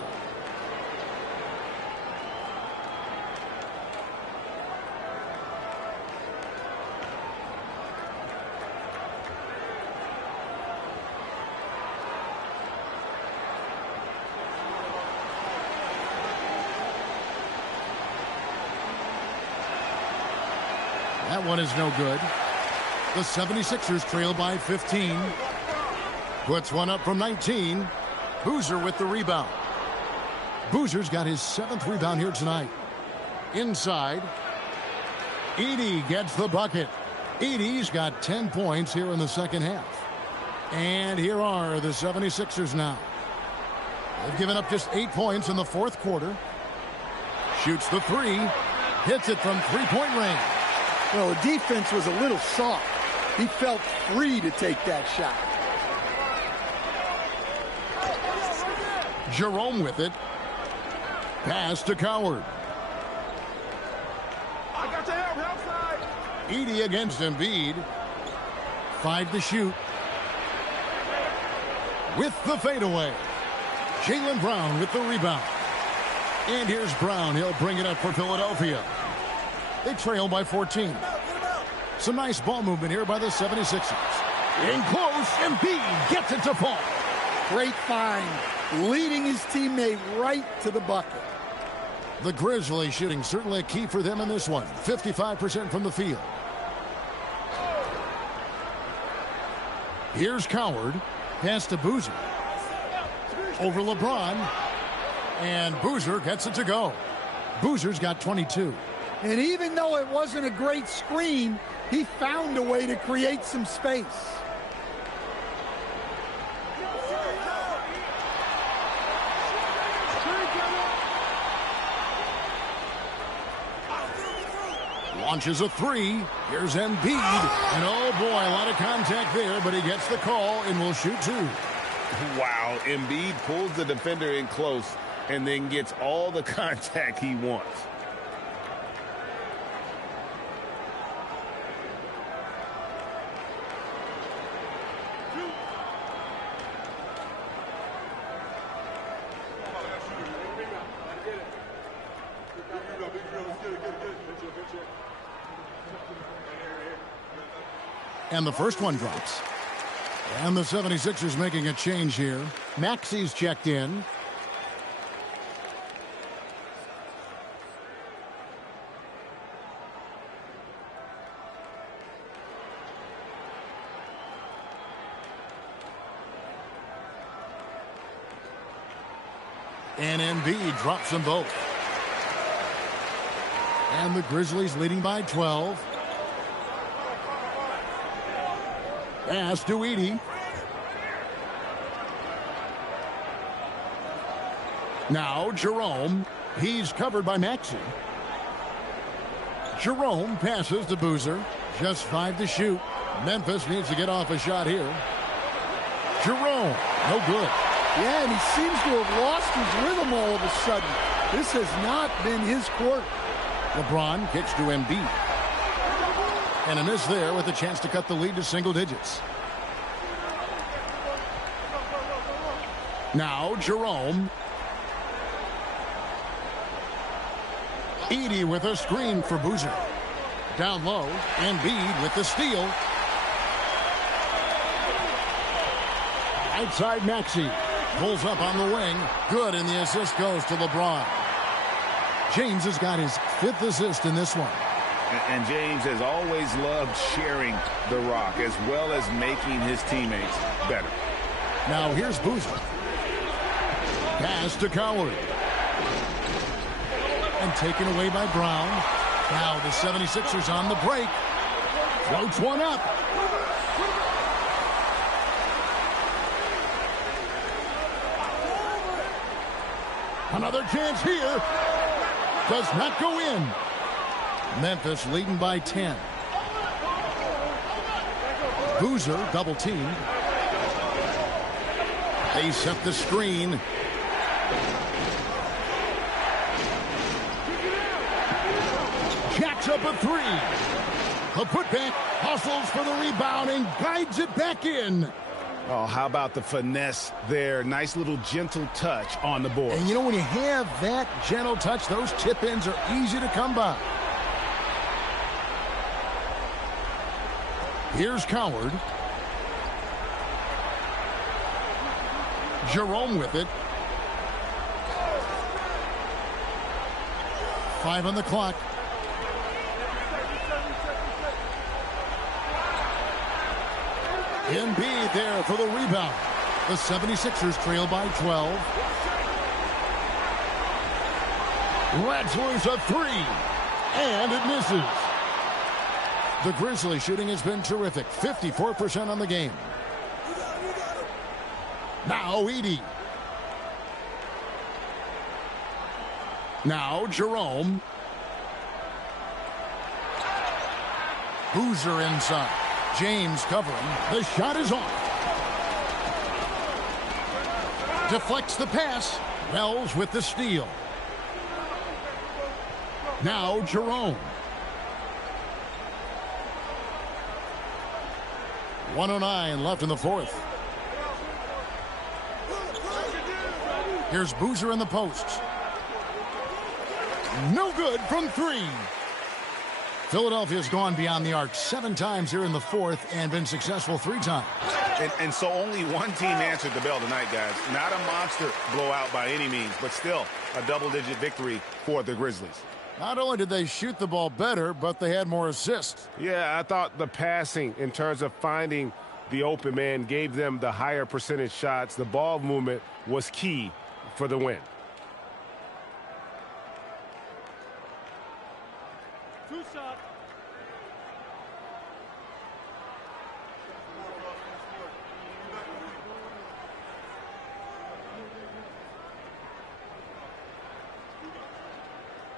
That one is no good. The 76ers trail by 15. Puts one up from 19. Boozer with the rebound. Boozer's got his 7th rebound here tonight. Inside. Edey gets the bucket. Edey's got 10 points here in the second half. And here are the 76ers now. They've given up just 8 points in the fourth quarter. Shoots the 3. Hits it from three-point range. Well, the defense was a little soft. He felt free to take that shot. Jerome with it. Pass to Coward. I got your help outside. Edey against Embiid. 5 to shoot. With the fadeaway. Jaylen Brown with the rebound. And here's Brown. He'll bring it up for Philadelphia. They trail by 14. Some nice ball movement here by the 76ers. In close, Embiid gets it to fall. Great find. Leading his teammate right to the bucket. The Grizzlies shooting certainly a key for them in this one. 55% from the field. Here's Coward. Pass to Boozer. Over LeBron. And Boozer gets it to go. Boozer's got 22. And even though it wasn't a great screen, he found a way to create some space. Launches a 3. Here's Embiid. And oh boy, a lot of contact there, but he gets the call and will shoot 2. Wow, Embiid pulls the defender in close and then gets all the contact he wants. And the first one drops. And the 76ers making a change here. Maxey's checked in. And Embiid drops them both. And the Grizzlies leading by 12. Pass to Edey. Now Jerome. He's covered by Maxey. Jerome passes to Boozer. Just 5 to shoot. Memphis needs to get off a shot here. Jerome. No good. Yeah, and he seems to have lost his rhythm all of a sudden. This has not been his quarter. LeBron kicks to Embiid. And a miss there with a chance to cut the lead to single digits. Now Jerome. Edey with a screen for Boozer. Down low, Embiid with the steal. Outside Maxey. Pulls up on the wing. Good, and the assist goes to LeBron. James has got his 5th assist in this one. And James has always loved sharing the rock as well as making his teammates better. Now here's Boozer. Pass to Coward. And taken away by Brown. Now the 76ers on the break. Floats one up. Another chance here. Does not go in. Memphis leading by 10. Boozer double teamed. They set the screen. Jacks up a 3. A putback. Hustles for the rebound and guides it back in. Oh, how about the finesse there? Nice little gentle touch on the board. And you know, when you have that gentle touch, those tip-ins are easy to come by. Here's Coward. Jerome with it. 5 on the clock. Embiid there for the rebound. The 76ers trail by 12. Lets loose a 3. And it misses. The Grizzlies shooting has been terrific. 54% on the game. Now Edey. Now Jerome. Boozer inside. James covering. The shot is off. Deflects the pass. Wells with the steal. Now Jerome. 1:09 left in the fourth. Here's Boozer in the post. No good from 3. Philadelphia's gone beyond the arc 7 times here in the fourth and been successful 3 times. And so only one team answered the bell tonight, guys. Not a monster blowout by any means, but still a double-digit victory for the Grizzlies. Not only did they shoot the ball better, but they had more assists. Yeah, I thought the passing in terms of finding the open man gave them the higher percentage shots. The ball movement was key for the win. Two shots.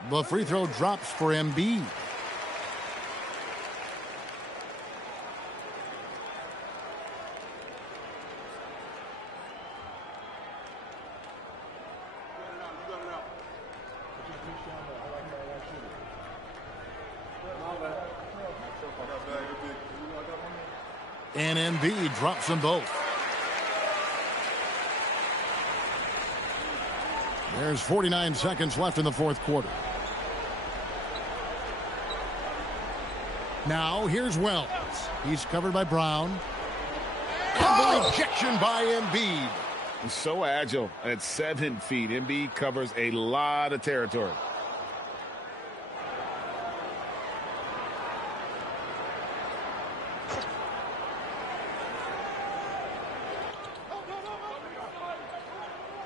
The free throw drops for Embiid. And Embiid drops them both. There's 49 seconds left in the fourth quarter. Now here's Wells. He's covered by Brown. And the rejection by Embiid. He's so agile at 7 feet. Embiid covers a lot of territory.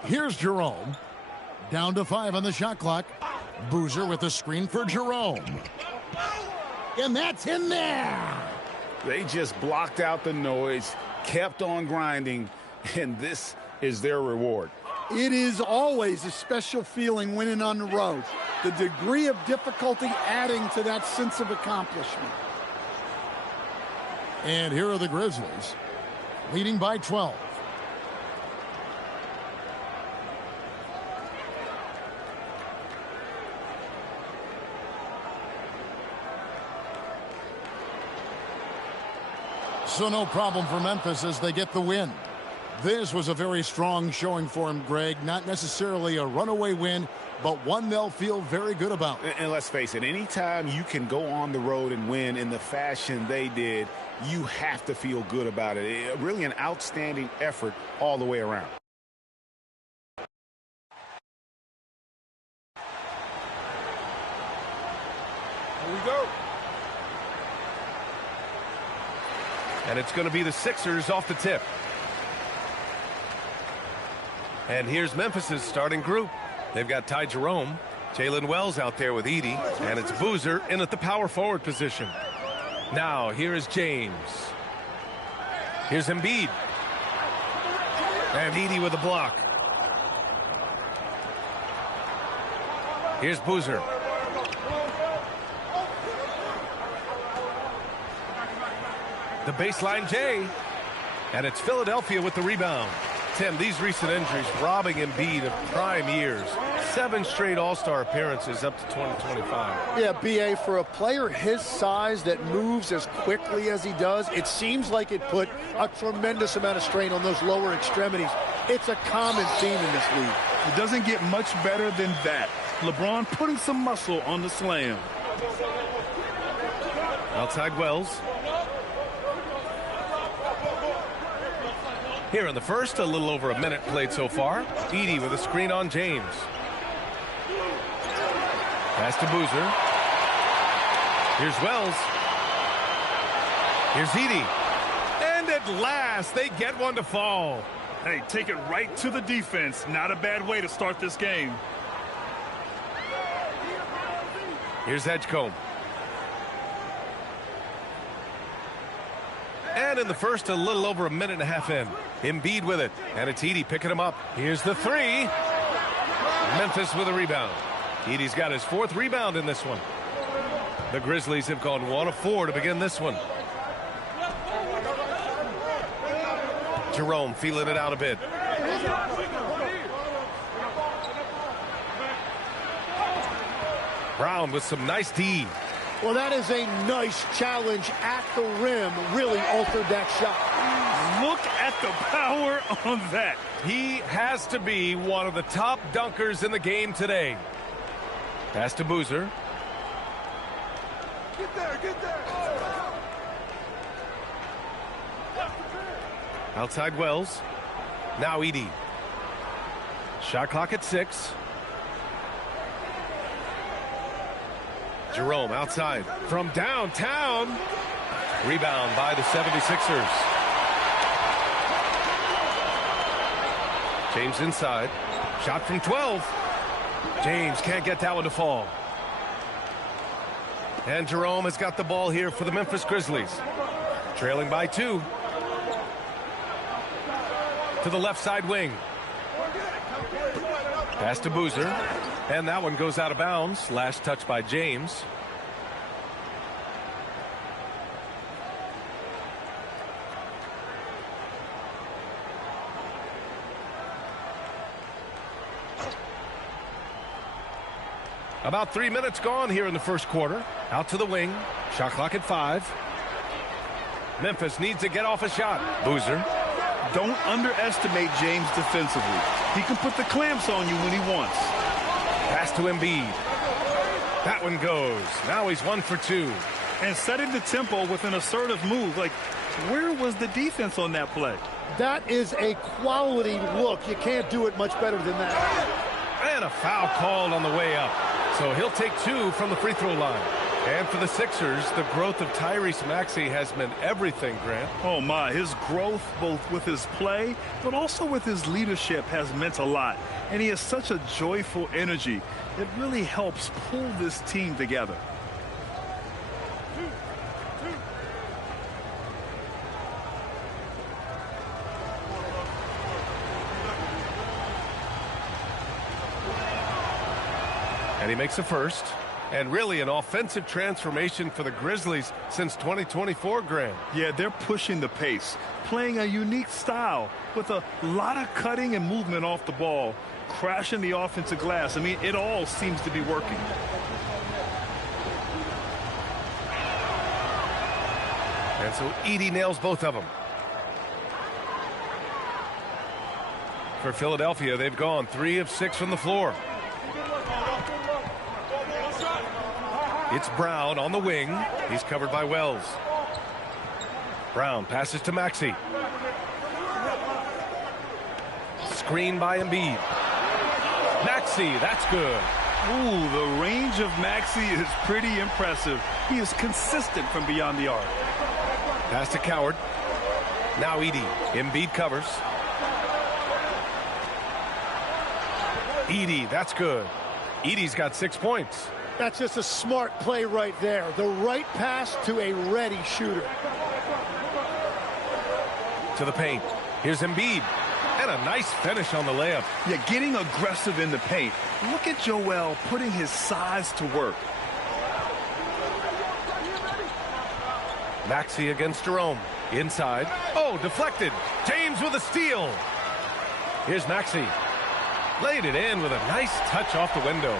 Here's Jerome. Down to 5 on the shot clock. Boozer with the screen for Jerome. And that's in there. They just blocked out the noise, kept on grinding, and this is their reward. It is always a special feeling winning on the road. The degree of difficulty adding to that sense of accomplishment. And here are the Grizzlies, leading by 12. So no problem for Memphis as they get the win. This was a very strong showing for him, Greg. Not necessarily a runaway win, but one they'll feel very good about. And let's face it, anytime you can go on the road and win in the fashion they did, you have to feel good about it. Really an outstanding effort all the way around. Here we go. And it's going to be the Sixers off the tip. And here's Memphis's starting group. They've got Ty Jerome, Jalen Wells out there with Edey, and it's Boozer in at the power forward position. Now, here is James. Here's Embiid. And Edey with a block. Here's Boozer. The baseline J. And it's Philadelphia with the rebound. Tim, these recent injuries robbing Embiid of prime years. 7 straight All-Star appearances up to 2025. Yeah, B.A., for a player his size that moves as quickly as he does, it seems like it put a tremendous amount of strain on those lower extremities. It's a common theme in this league. It doesn't get much better than that. LeBron putting some muscle on the slam. Outside Wells. Here in the first, a little over a minute played so far. Edey with a screen on James. Pass to Boozer. Here's Wells. Here's Edey. And at last, they get one to fall. Hey, take it right to the defense. Not a bad way to start this game. Here's Edgecombe. And in the first, a little over a minute and a half in. Embiid with it. And it's Edey picking him up. Here's the 3. Memphis with a rebound. Edey's got his 4th rebound in this one. The Grizzlies have gone 1 of 4 to begin this one. Jerome feeling it out a bit. Brown with some nice D. Well, that is a nice challenge at the rim. Really altered that shot. Look at the power on that. He has to be one of the top dunkers in the game today. Pass to Boozer. Get there, get there. Outside Wells. Now Edey. Shot clock at 6. Jerome outside from downtown. Rebound by the 76ers. James inside. Shot from 12. James can't get that one to fall. And Jerome has got the ball here for the Memphis Grizzlies. Trailing by 2. To the left side wing. Pass to Boozer. And that one goes out of bounds. Last touch by James. About 3 minutes gone here in the first quarter. Out to the wing. Shot clock at 5. Memphis needs to get off a shot. Boozer. Don't underestimate James defensively. He can put the clamps on you when he wants. Pass to Embiid. That one goes. Now he's 1 for 2. And setting the tempo with an assertive move. Like, where was the defense on that play? That is a quality look. You can't do it much better than that. And a foul called on the way up. So he'll take 2 from the free throw line. And for the Sixers, the growth of Tyrese Maxey has meant everything, Grant. Oh, my. His growth, both with his play, but also with his leadership, has meant a lot. And he has such a joyful energy. It really helps pull this team together. And he makes a first. And really an offensive transformation for the Grizzlies since 2024, Grant. Yeah, they're pushing the pace, playing a unique style with a lot of cutting and movement off the ball, crashing the offensive glass. I mean, it all seems to be working. And so Edey nails both of them. For Philadelphia, they've gone 3 of 6 from the floor. It's Brown on the wing. He's covered by Wells. Brown passes to Maxey. Screen by Embiid. Maxey, that's good. Ooh, the range of Maxey is pretty impressive. He is consistent from beyond the arc. Pass to Coward. Now Edey. Embiid covers. Edey, that's good. Edey's got 6 points. That's just a smart play right there. The right pass to a ready shooter. To the paint. Here's Embiid. And a nice finish on the layup. Yeah, getting aggressive in the paint. Look at Joel putting his size to work. Maxey against Jerome. Inside. Oh, deflected. James with a steal. Here's Maxey. Laid it in with a nice touch off the window.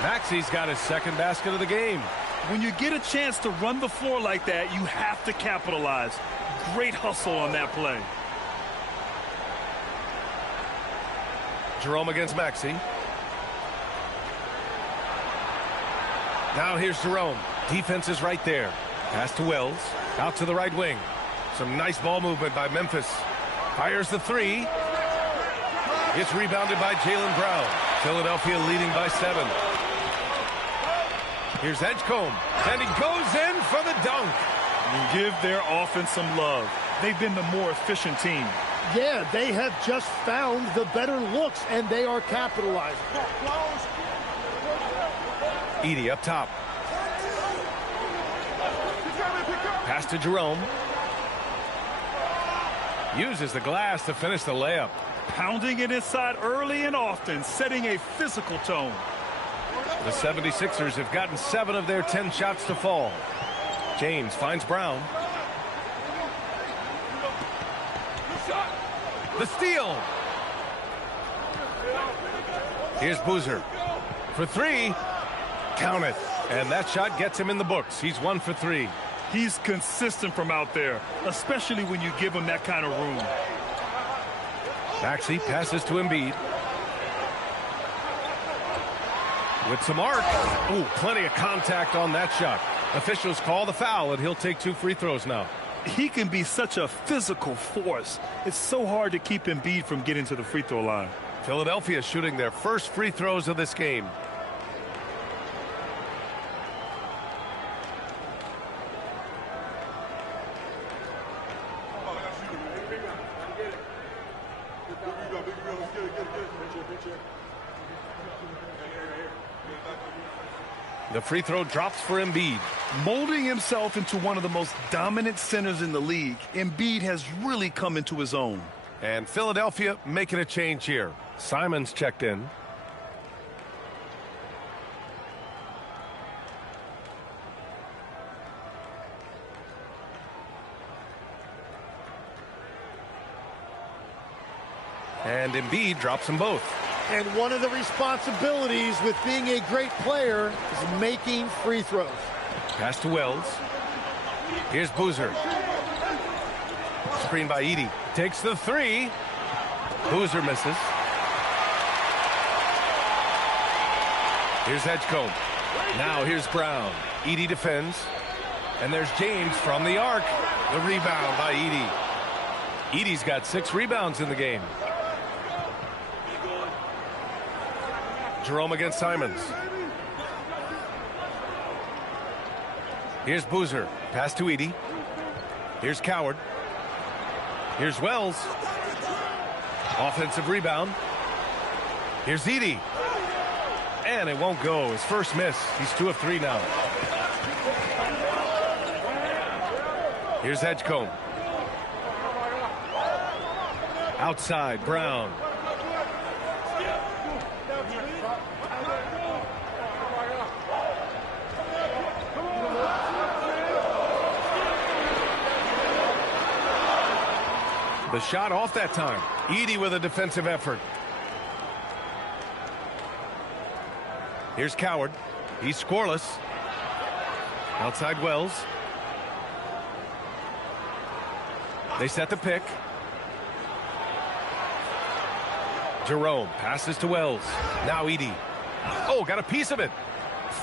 Maxey's got his second basket of the game. When you get a chance to run the floor like that, you have to capitalize. Great hustle on that play. Jerome against Maxey. Now here's Jerome. Defense is right there. Pass to Wells. Out to the right wing. Some nice ball movement by Memphis. Fires the 3. It's rebounded by Jaylen Brown. Philadelphia leading by 7. Here's Edgecombe, and he goes in for the dunk. You give their offense some love. They've been the more efficient team. Yeah, they have just found the better looks, and they are capitalizing. Edey up top. Pass to Jerome. Uses the glass to finish the layup. Pounding it inside early and often, setting a physical tone. The 76ers have gotten 7 of their 10 shots to fall. James finds Brown. The steal. Here's Boozer. For 3. Count it. And that shot gets him in the books. He's 1 for 3. He's consistent from out there, especially when you give him that kind of room. Maxey passes to Embiid. With some arc. Ooh, plenty of contact on that shot. Officials call the foul, and he'll take 2 free throws now. He can be such a physical force. It's so hard to keep Embiid from getting to the free throw line. Philadelphia shooting their first free throws of this game. The free throw drops for Embiid. Molding himself into one of the most dominant centers in the league, Embiid has really come into his own. And Philadelphia making a change here. Simon's checked in. And Embiid drops them both. And one of the responsibilities with being a great player is making free throws. Pass to Wells. Here's Boozer. Screen by Edey. Takes the 3. Boozer misses. Here's Edgecombe. Now here's Brown. Edey defends. And there's James from the arc. The rebound by Edey. Edey's got 6 rebounds in the game. Jerome against Simons. Here's Boozer. Pass to Edey. Here's Coward. Here's Wells. Offensive rebound. Here's Edey. And it won't go. His first miss. He's 2 of 3 now. Here's Edgecombe. Outside, Brown. The shot off that time. Edey with a defensive effort. Here's Coward. He's scoreless. Outside Wells. They set the pick. Jerome passes to Wells. Now Edey. Oh, got a piece of it.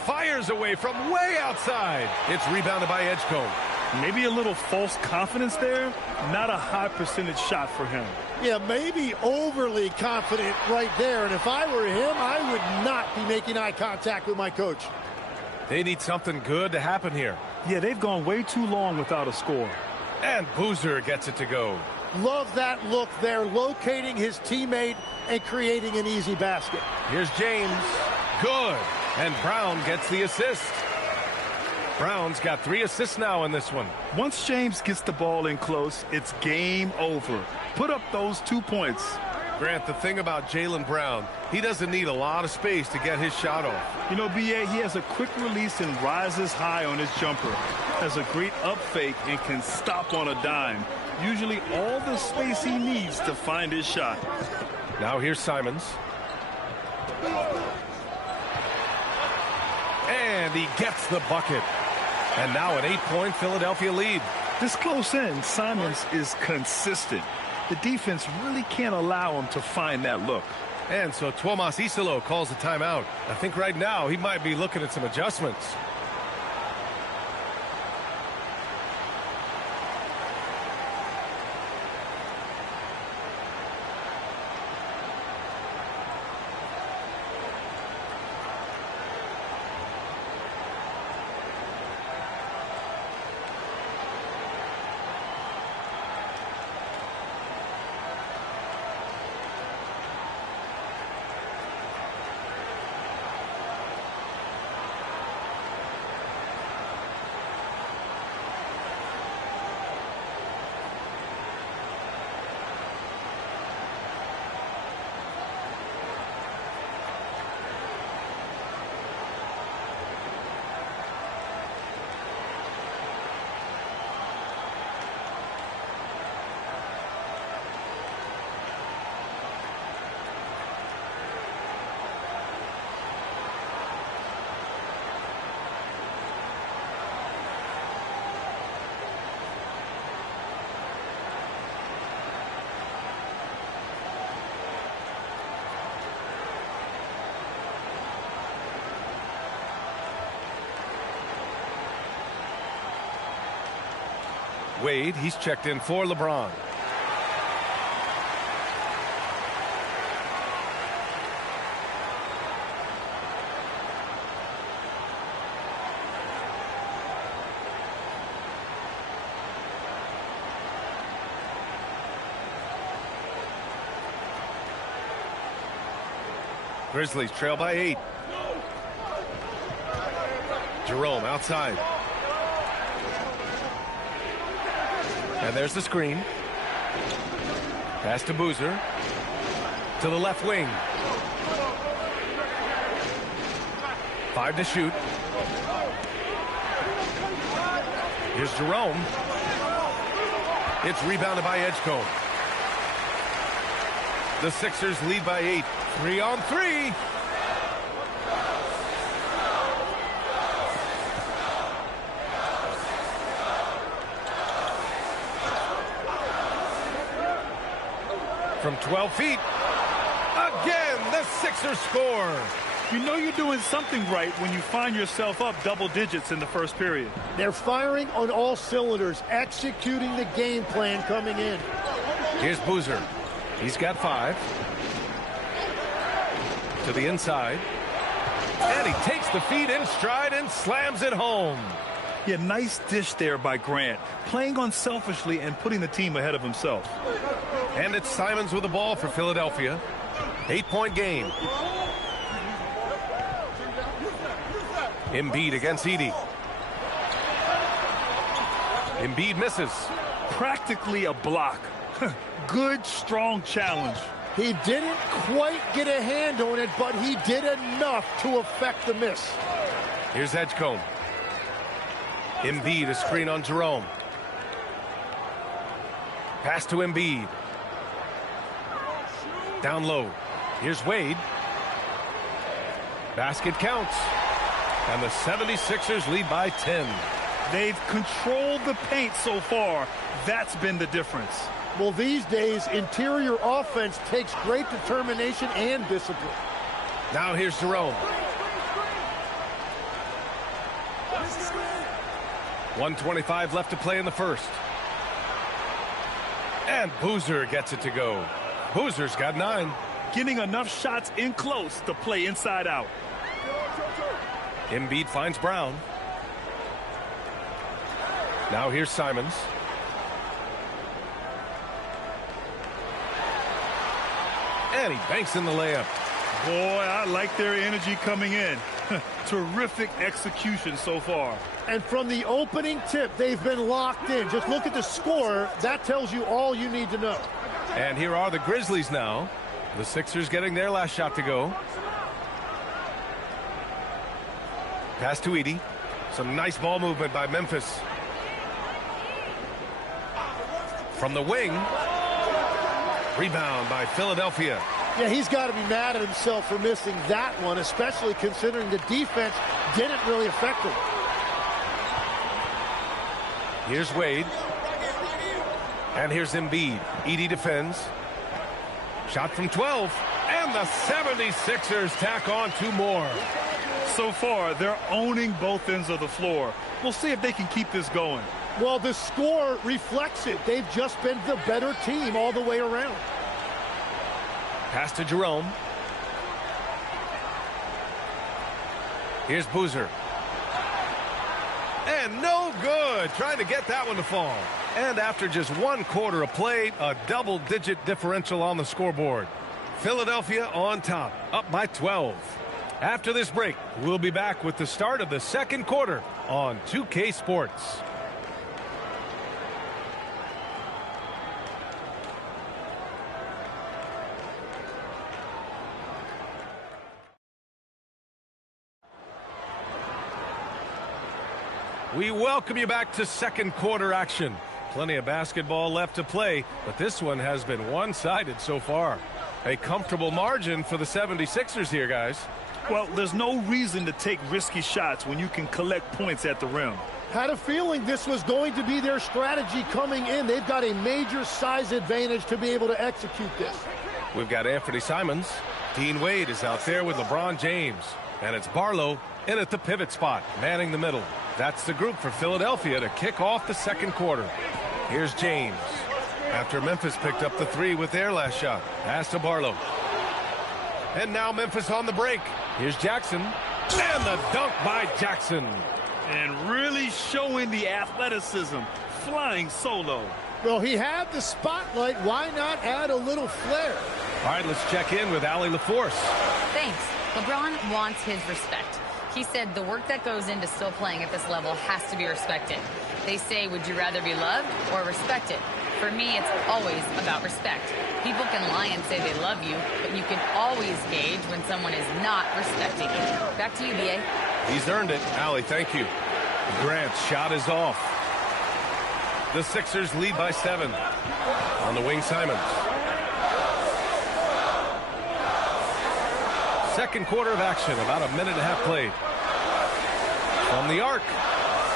Fires away from way outside. It's rebounded by Edgecombe. Maybe a little false confidence there. Not a high percentage shot for him. Yeah, maybe overly confident right there. And if I were him, I would not be making eye contact with my coach. They need something good to happen here. Yeah, they've gone way too long without a score. And Boozer gets it to go. Love that look there, locating his teammate and creating an easy basket. Here's James. Good. And Brown gets the assist. Brown's got 3 assists now in this one. Once James gets the ball in close, it's game over. Put up those 2 points. Grant, the thing about Jaylen Brown, he doesn't need a lot of space to get his shot off. You know, B.A., he has a quick release and rises high on his jumper. Has a great up fake and can stop on a dime. Usually all the space he needs to find his shot. Now here's Simons. And he gets the bucket. And now an 8-point Philadelphia lead. This close in, Simons is consistent. The defense really can't allow him to find that look. And so Tuomas Isalo calls a timeout. I think right now he might be looking at some adjustments. Wade, he's checked in for LeBron. Grizzlies trail by 8. Jerome outside. And there's the screen. Pass to Boozer. To the left wing. 5 to shoot. Here's Jerome. It's rebounded by Edgecombe. The Sixers lead by 8. 3-on-3. From 12 feet. Again, the Sixers score. You know you're doing something right when you find yourself up double digits in the first period. They're firing on all cylinders, executing the game plan coming in. Here's Boozer. He's got 5. To the inside. And he takes the feed in stride and slams it home. Yeah, nice dish there by Grant. Playing unselfishly and putting the team ahead of himself. And it's Simons with the ball for Philadelphia. 8-point game. Embiid against Edey. Embiid misses. Practically a block. Good, strong challenge. He didn't quite get a hand on it, but he did enough to affect the miss. Here's Edgecombe. Embiid, a screen on Jerome. Pass to Embiid. Down low. Here's Wade. Basket counts. And the 76ers lead by 10. They've controlled the paint so far. That's been the difference. Well, these days, interior offense takes great determination and discipline. Now here's Jerome. 1:25 left to play in the first. And Boozer gets it to go. Boozer's got 9. Getting enough shots in close to play inside out. Embiid finds Brown. Now here's Simons. And he banks in the layup. Boy, I like their energy coming in. Terrific execution so far. And from the opening tip, they've been locked in. Just look at the score. That tells you all you need to know. And here are the Grizzlies now. The Sixers getting their last shot to go. Pass to Edey. Some nice ball movement by Memphis. From the wing. Rebound by Philadelphia. Yeah, he's got to be mad at himself for missing that one, especially considering the defense didn't really affect him. Here's Wade. And here's Embiid. Edey defends. Shot from 12. And the 76ers tack on 2 more. So far, they're owning both ends of the floor. We'll see if they can keep this going. Well, the score reflects it. They've just been the better team all the way around. Pass to Jerome. Here's Boozer. And no good. Trying to get that one to fall. And after just 1 quarter of play, a double-digit differential on the scoreboard. Philadelphia on top, up by 12. After this break, we'll be back with the start of the second quarter on 2K Sports. We welcome you back to second quarter action. Plenty of basketball left to play, but this one has been one-sided so far. A comfortable margin for the 76ers here, guys. Well, there's no reason to take risky shots when you can collect points at the rim. Had a feeling this was going to be their strategy coming in. They've got a major size advantage to be able to execute this. We've got Anthony Simons. Dean Wade is out there with LeBron James. And it's Barlow in at the pivot spot, manning the middle. That's the group for Philadelphia to kick off the second quarter. Here's James. After Memphis picked up the 3 with their last shot. Pass to Barlow. And now Memphis on the break. Here's Jackson. And the dunk by Jackson. And really showing the athleticism. Flying solo. Well, he had the spotlight. Why not add a little flair? All right, let's check in with Allie LaForce. Thanks. LeBron wants his respect. He said the work that goes into still playing at this level has to be respected. They say, would you rather be loved or respected? For me, it's always about respect. People can lie and say they love you, but you can always gauge when someone is not respecting you. Back to you, B.A. He's earned it. Allie, thank you. Grant's shot is off. The Sixers lead by 7. On the wing, Simons. Second quarter of action, about a minute and a half played. From the arc,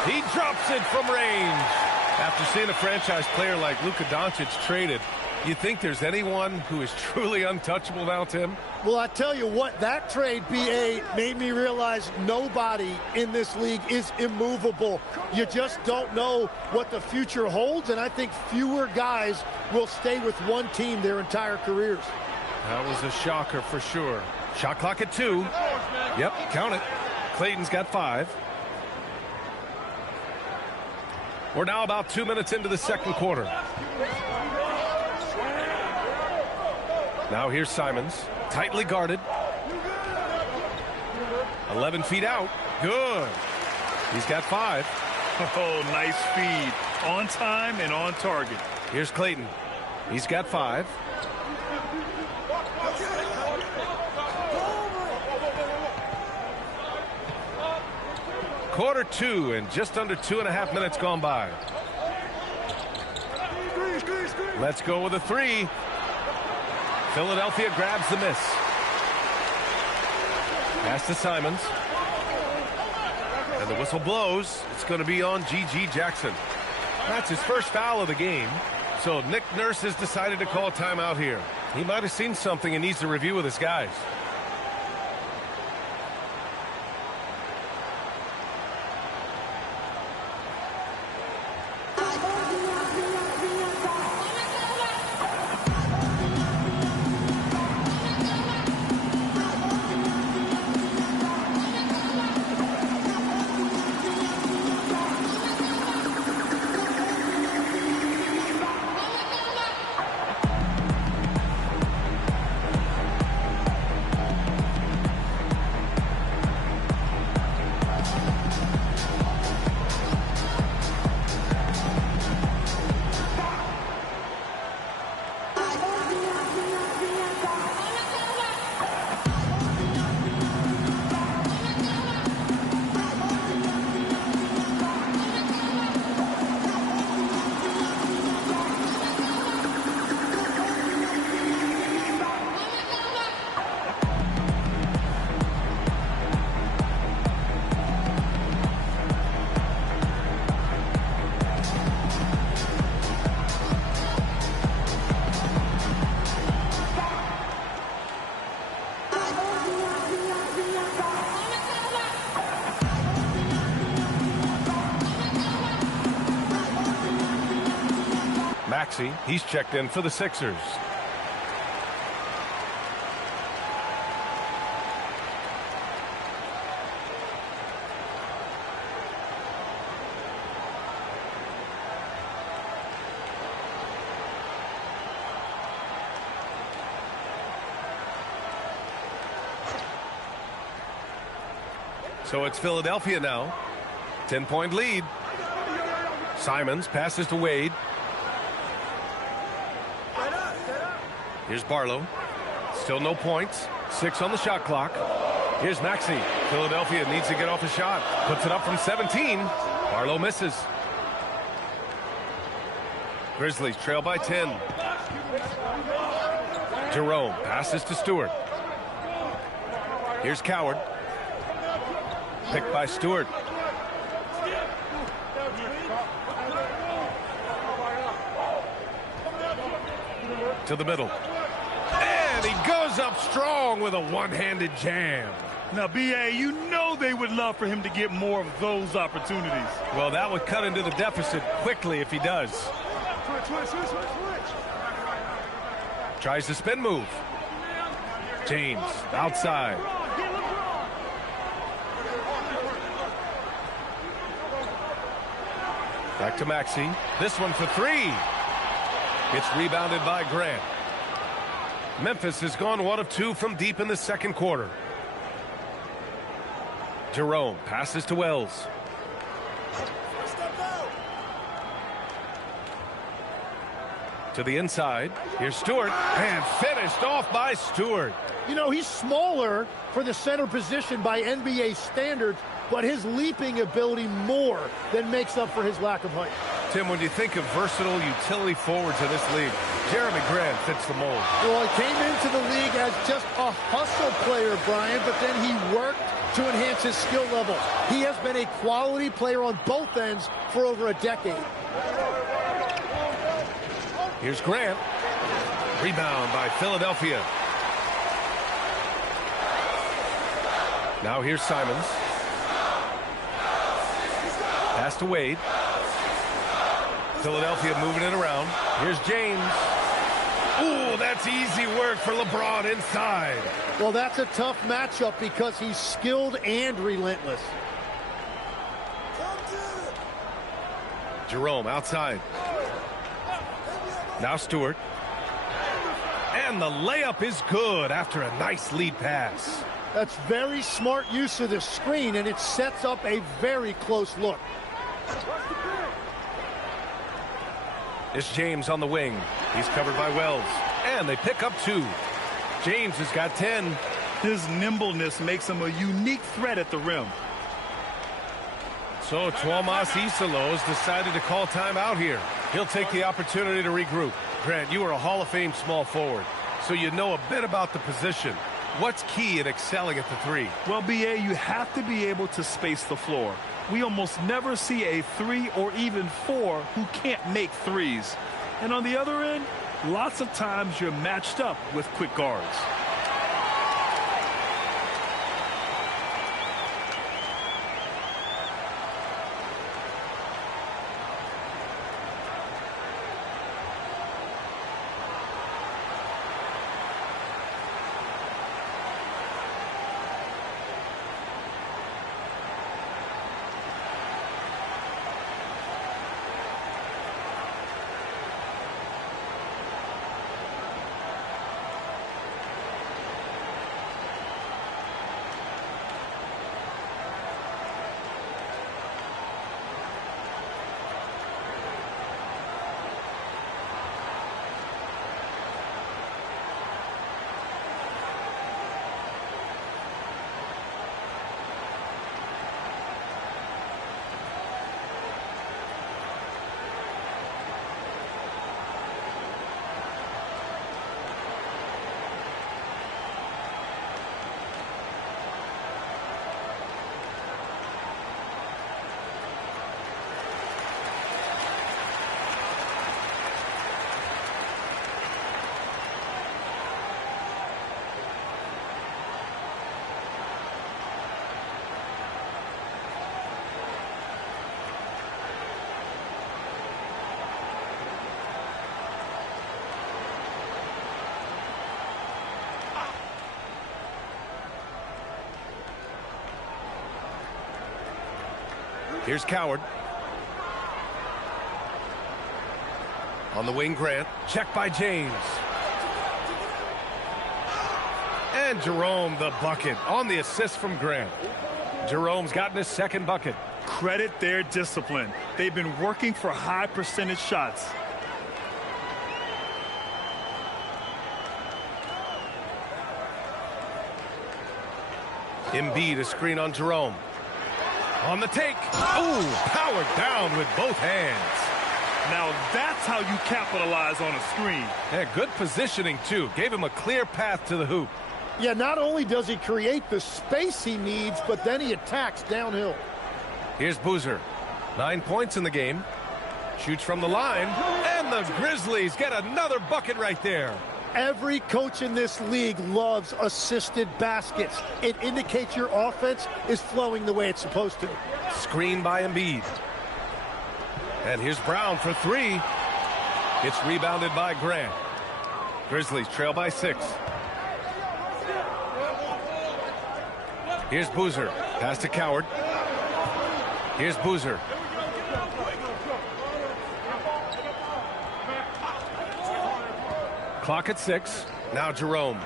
he drops it from range. After seeing a franchise player like Luka Doncic traded, you think there's anyone who is truly untouchable now, Tim? Well, I tell you what, that trade, B.A., made me realize nobody in this league is immovable. You just don't know what the future holds, and I think fewer guys will stay with one team their entire careers. That was a shocker for sure. Shot clock at 2. Yep, count it. Clayton's got 5. We're now about 2 minutes into the second quarter. Now here's Simons. Tightly guarded. 11 feet out. Good. He's got 5. Oh, nice feed. On time and on target. Here's Clayton. He's got 5. Quarter 2 and just under 2.5 minutes gone by. Let's go with a 3. Philadelphia grabs the miss. Pass to Simons. And the whistle blows. It's going to be on G.G. Jackson. That's his first foul of the game. So Nick Nurse has decided to call a timeout here. He might have seen something and needs to review with his guys. He's checked in for the Sixers. So it's Philadelphia now. 10-point lead. Simons passes to Wade. Here's Barlow. Still no points. 6 on the shot clock. Here's Maxey. Philadelphia needs to get off a shot. Puts it up from 17. Barlow misses. Grizzlies trail by 10. Jerome passes to Stewart. Here's Coward. Picked by Stewart. To the middle. And he goes up strong with a one-handed jam. Now, B.A., you know they would love for him to get more of those opportunities. Well, that would cut into the deficit quickly if he does. Tries the spin move. James outside. Back to Maxey. This one for 3. It's rebounded by Grant. Memphis has gone 1 of 2 from deep in the second quarter. Jerome passes to Wells. To the inside. Here's Stewart. And finished off by Stewart. You know, he's smaller for the center position by NBA standards, but his leaping ability more than makes up for his lack of height. Tim, when you think of versatile utility forwards in this league, Jeremy Grant fits the mold. Well, he came into the league as just a hustle player, Brian, but then he worked to enhance his skill level. He has been a quality player on both ends for over a decade. Here's Grant. Rebound by Philadelphia. Now here's Simons. Pass to Wade. Philadelphia moving it around. Here's James. Ooh, that's easy work for LeBron inside. Well, that's a tough matchup because he's skilled and relentless. Jerome outside. Now Stewart. And the layup is good after a nice lead pass. That's very smart use of the screen, and it sets up a very close look. It's James on the wing. He's covered by Wells. And they pick up 2. James has got 10. His nimbleness makes him a unique threat at the rim. So Tuomas Isalo has decided to call timeout here. He'll take the opportunity to regroup. Grant, you are a Hall of Fame small forward, so you know a bit about the position. What's key in excelling at the 3? Well, BA, you have to be able to space the floor. We almost never see a 3 or even 4 who can't make threes. And on the other end, lots of times you're matched up with quick guards. Here's Coward. On the wing, Grant. Check by James. And Jerome the bucket on the assist from Grant. Jerome's gotten his second bucket. Credit their discipline. They've been working for high percentage shots. Embiid, a screen on Jerome. On the take. Ooh, powered down with both hands. Now that's how you capitalize on a screen. Yeah, good positioning, too. Gave him a clear path to the hoop. Yeah, not only does he create the space he needs, but then he attacks downhill. Here's Boozer. 9 points in the game. Shoots from the line. And the Grizzlies get another bucket right there. Every coach in this league loves assisted baskets. It indicates your offense is flowing the way it's supposed to. Screen by Embiid. And here's Brown for 3. It's rebounded by Grant. Grizzlies trail by 6. Here's Boozer. Pass to Coward. Here's Boozer. Clock at 6. Now Jerome.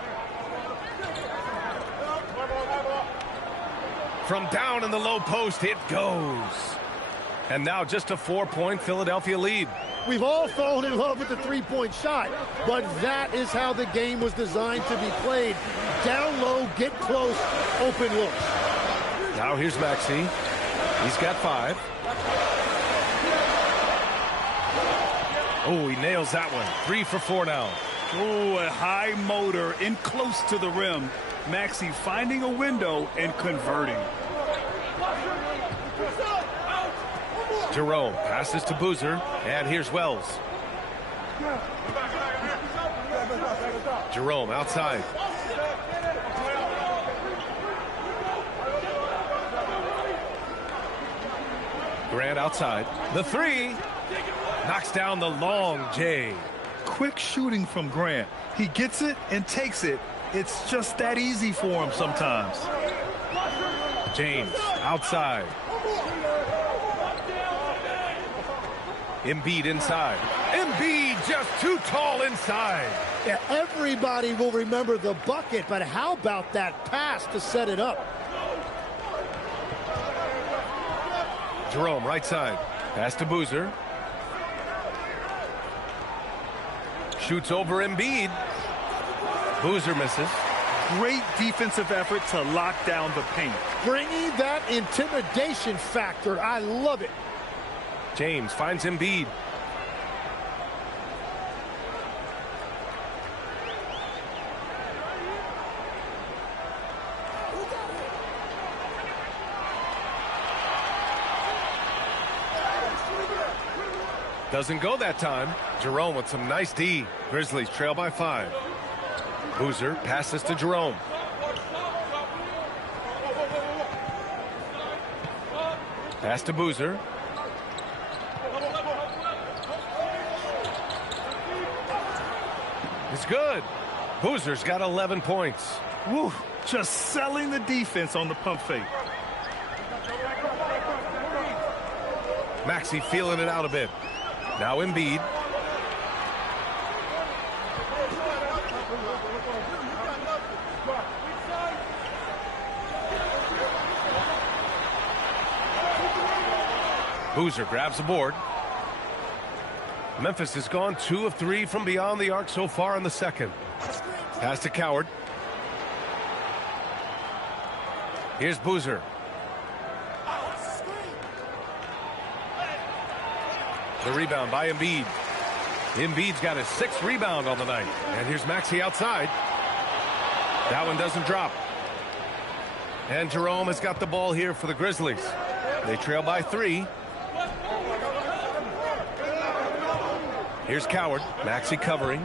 From down in the low post, it goes. And now just a 4-point Philadelphia lead. We've all fallen in love with the three-point shot, but that is how the game was designed to be played. Down low, get close, open looks. Now here's Maxey. He's got 5. Oh, he nails that one. 3 for 4 now. Oh, a high motor in close to the rim. Maxey finding a window and converting. Jerome passes to Boozer, and here's Wells. Jerome outside. Grant outside. The three. Knocks down the long J. Quick shooting from Grant. He gets it and takes it. It's just that easy for him sometimes. James outside. Embiid inside. Embiid just too tall inside. Yeah, everybody will remember the bucket, but how about that pass to set it up? Jerome right side. Pass to Boozer. Shoots over Embiid. Boozer misses. Great defensive effort to lock down the paint. Bringing that intimidation factor. I love it. James finds Embiid. Doesn't go that time. Jerome with some nice D. Grizzlies trail by 5. Boozer passes to Jerome. Pass to Boozer. It's good. Boozer's got 11 points. Woo, just selling the defense on the pump fake. Maxey feeling it out a bit. Now Embiid. Boozer grabs the board. Memphis has gone 2 of 3 from beyond the arc so far in the second. Pass to Coward. Here's Boozer. The rebound by Embiid. Embiid's got his 6th rebound on the night. And here's Maxey outside. That one doesn't drop. And Jerome has got the ball here for the Grizzlies. They trail by 3. Here's Coward. Maxey covering.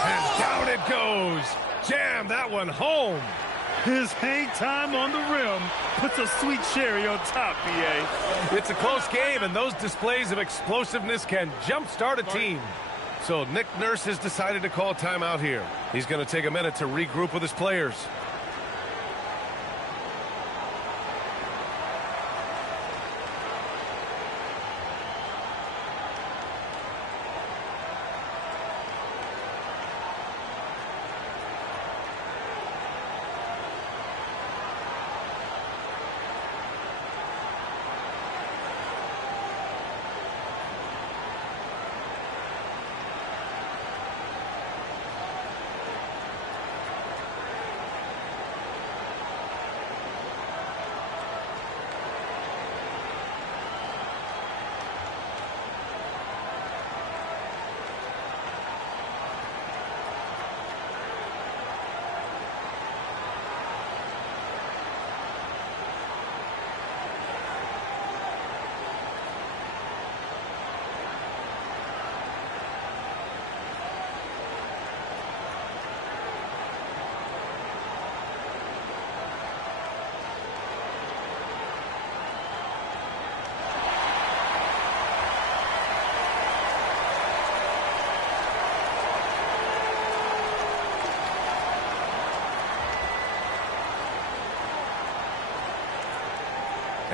And down it goes. Jam that one home. His hang time on the rim puts a sweet cherry on top, BA. It's a close game, and those displays of explosiveness can jumpstart a team. So Nick Nurse has decided to call timeout here. He's going to take a minute to regroup with his players.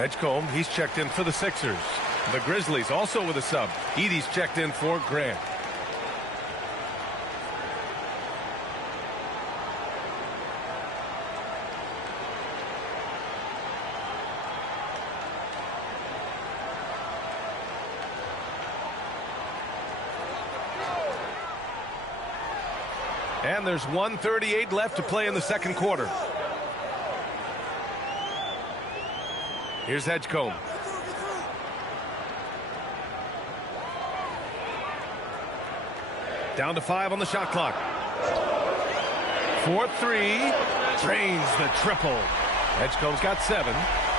Edgecombe, he's checked in for the Sixers. The Grizzlies also with a sub. Edey's checked in for Grant. And there's 1:38 left to play in the second quarter. Here's Edgecombe. Down to 5 on the shot clock. 4-3. Drains the triple. Edgecombe's got 7.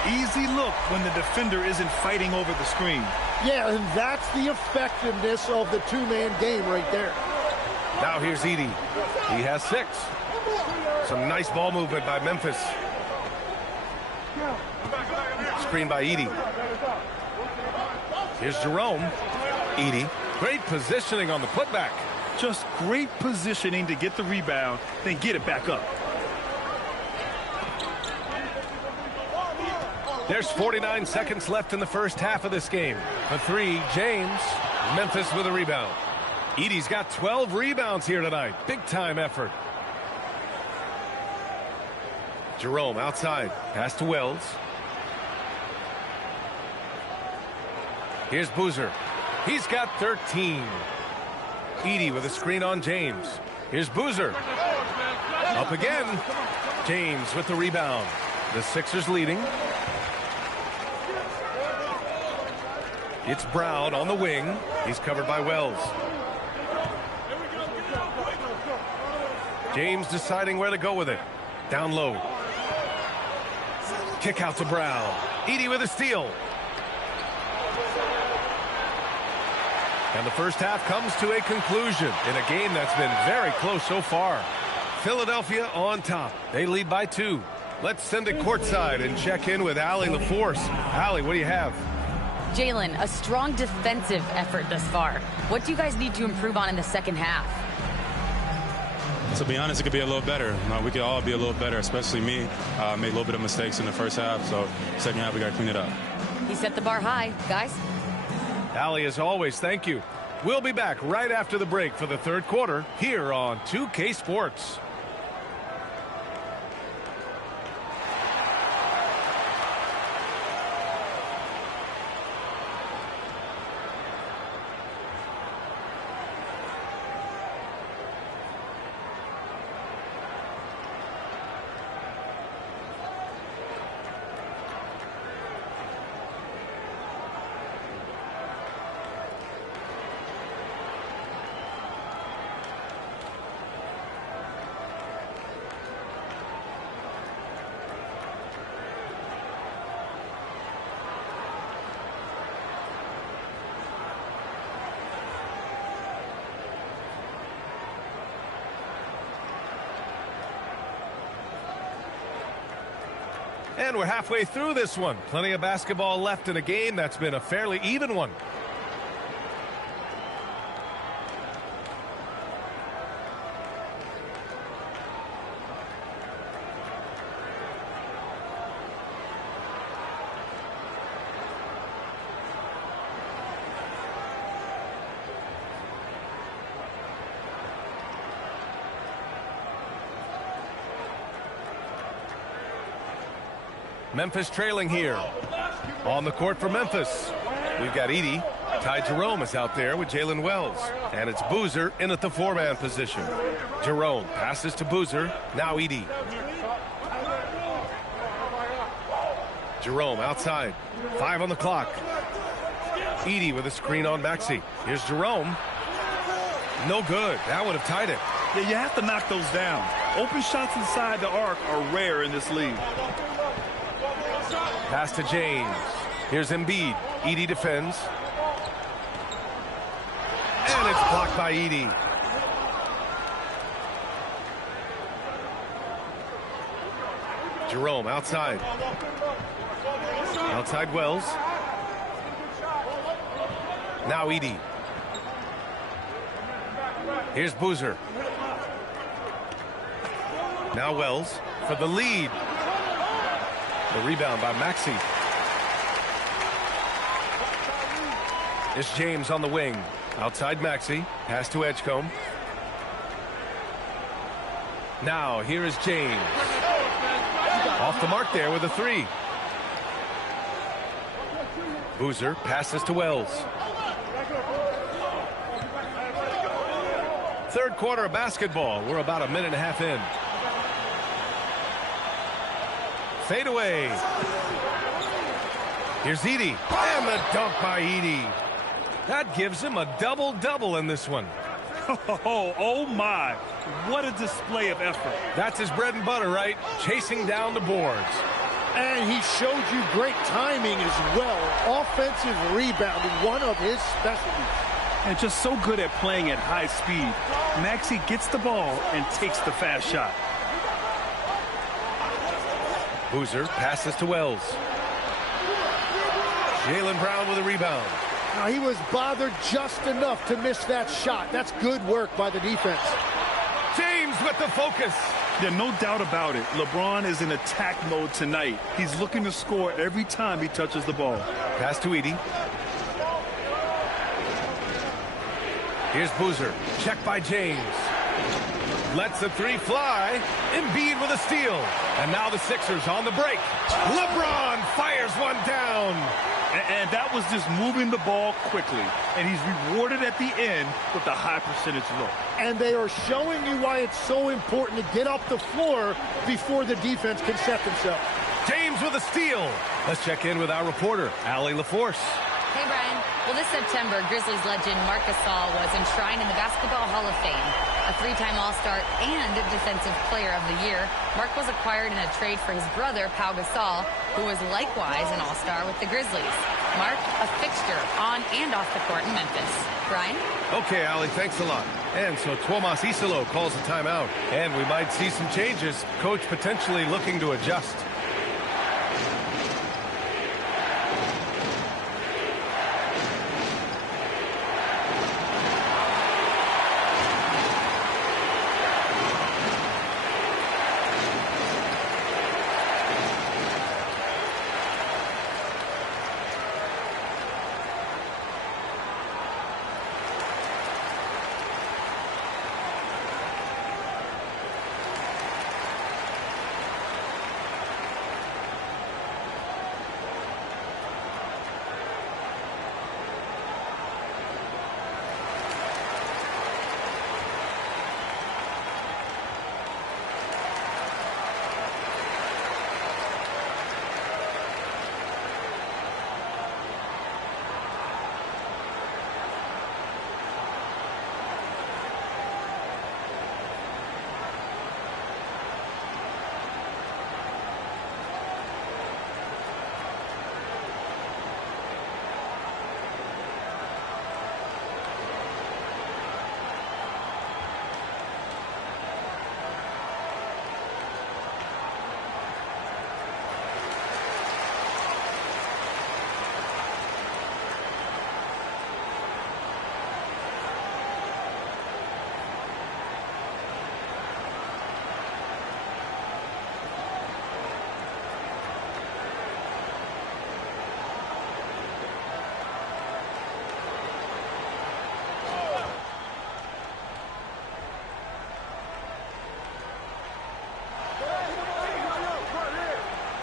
Easy look when the defender isn't fighting over the screen. Yeah, and that's the effectiveness of the two-man game right there. Now here's Edey. He has 6. Some nice ball movement by Memphis. Screen by Edey. Here's Jerome. Edey. Great positioning on the putback. Just great positioning to get the rebound, then get it back up. There's 49 seconds left in the first half of this game. For three, James. Memphis with a rebound. Edey's got 12 rebounds here tonight. Big time effort. Jerome outside. Pass to Wells. Here's Boozer. He's got 13. Edey with a screen on James. Here's Boozer. Up again. James with the rebound. The Sixers leading. It's Brown on the wing. He's covered by Wells. James deciding where to go with it. Down low. Kick out to Brown. Edey with a steal. And the first half comes to a conclusion in a game that's been very close so far. Philadelphia on top. They lead by 2. Let's send it courtside and check in with Allie LaForce. Allie, what do you have? Jalen, a strong defensive effort thus far. What do you guys need to improve on in the second half? To be honest, it could be a little better. We could all be a little better, especially me. Made a little bit of mistakes in the first half, so second half we got to clean it up. He set the bar high, guys. Allie, as always, thank you. We'll be back right after the break for the third quarter here on 2K Sports. And we're halfway through this one. Plenty of basketball left in a game that's been a fairly even one. Memphis trailing here. On the court for Memphis. We've got Edey. Ty Jerome is out there with Jalen Wells. And it's Boozer in at the 4-man position. Jerome passes to Boozer. Now Edey. Jerome outside. 5 on the clock. Edey with a screen on Maxey. Here's Jerome. No good. That would have tied it. Yeah, you have to knock those down. Open shots inside the arc are rare in this league. Pass to James. Here's Embiid. Edey defends. And it's blocked by Edey. Jerome outside. Outside Wells. Now Edey. Here's Boozer. Now Wells for the lead. The rebound by Maxey. It's James on the wing. Outside Maxey. Pass to Edgecombe. Now here is James. Off the mark there with a 3. Boozer passes to Wells. Third quarter of basketball. We're about a minute and a half in. Fade away. Here's Edey. And the dunk by Edey. That gives him a double-double in this one. Oh my. What a display of effort. That's his bread and butter, right? Chasing down the boards. And he showed you great timing as well. Offensive rebounding, one of his specialties. And just so good at playing at high speed. Maxey gets the ball and takes the fast shot. Boozer passes to Wells. Jaylen Brown with a rebound. Now, he was bothered just enough to miss that shot. That's good work by the defense. James with the focus. Yeah, no doubt about it. LeBron is in attack mode tonight. He's looking to score every time he touches the ball. Pass to Edey. Here's Boozer. Check by James. Lets the three fly. Embiid with a steal. And now the Sixers on the break. LeBron fires one down. And that was just moving the ball quickly. And he's rewarded at the end with a high percentage look. And they are showing you why it's so important to get off the floor before the defense can set themselves. James with a steal. Let's check in with our reporter, Allie LaForce. Hey, Brian. Well, this September, Grizzlies legend Marc Gasol was enshrined in the Basketball Hall of Fame. A three-time All-Star and Defensive Player of the Year, Marc was acquired in a trade for his brother, Pau Gasol, who was likewise an All-Star with the Grizzlies. Marc, a fixture on and off the court in Memphis. Brian? Okay, Allie, thanks a lot. And so Tuomas Isalo calls a timeout. And we might see some changes. Coach potentially looking to adjust.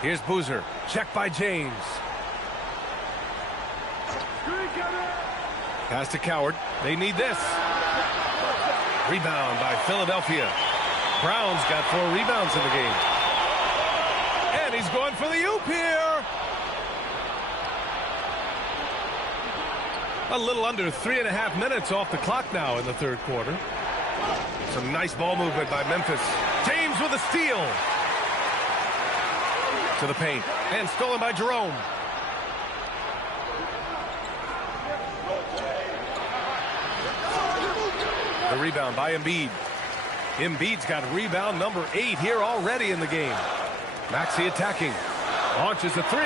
Here's Boozer. Check by James. Pass to Coward. They need this. Rebound by Philadelphia. Brown's got 4 rebounds in the game. And he's going for the oop here. A little under 3.5 minutes off the clock now in the third quarter. Some nice ball movement by Memphis. James with a steal. To the paint. And stolen by Jerome. The rebound by Embiid. Embiid's got rebound number 8 here already in the game. Maxey attacking. Launches a 3.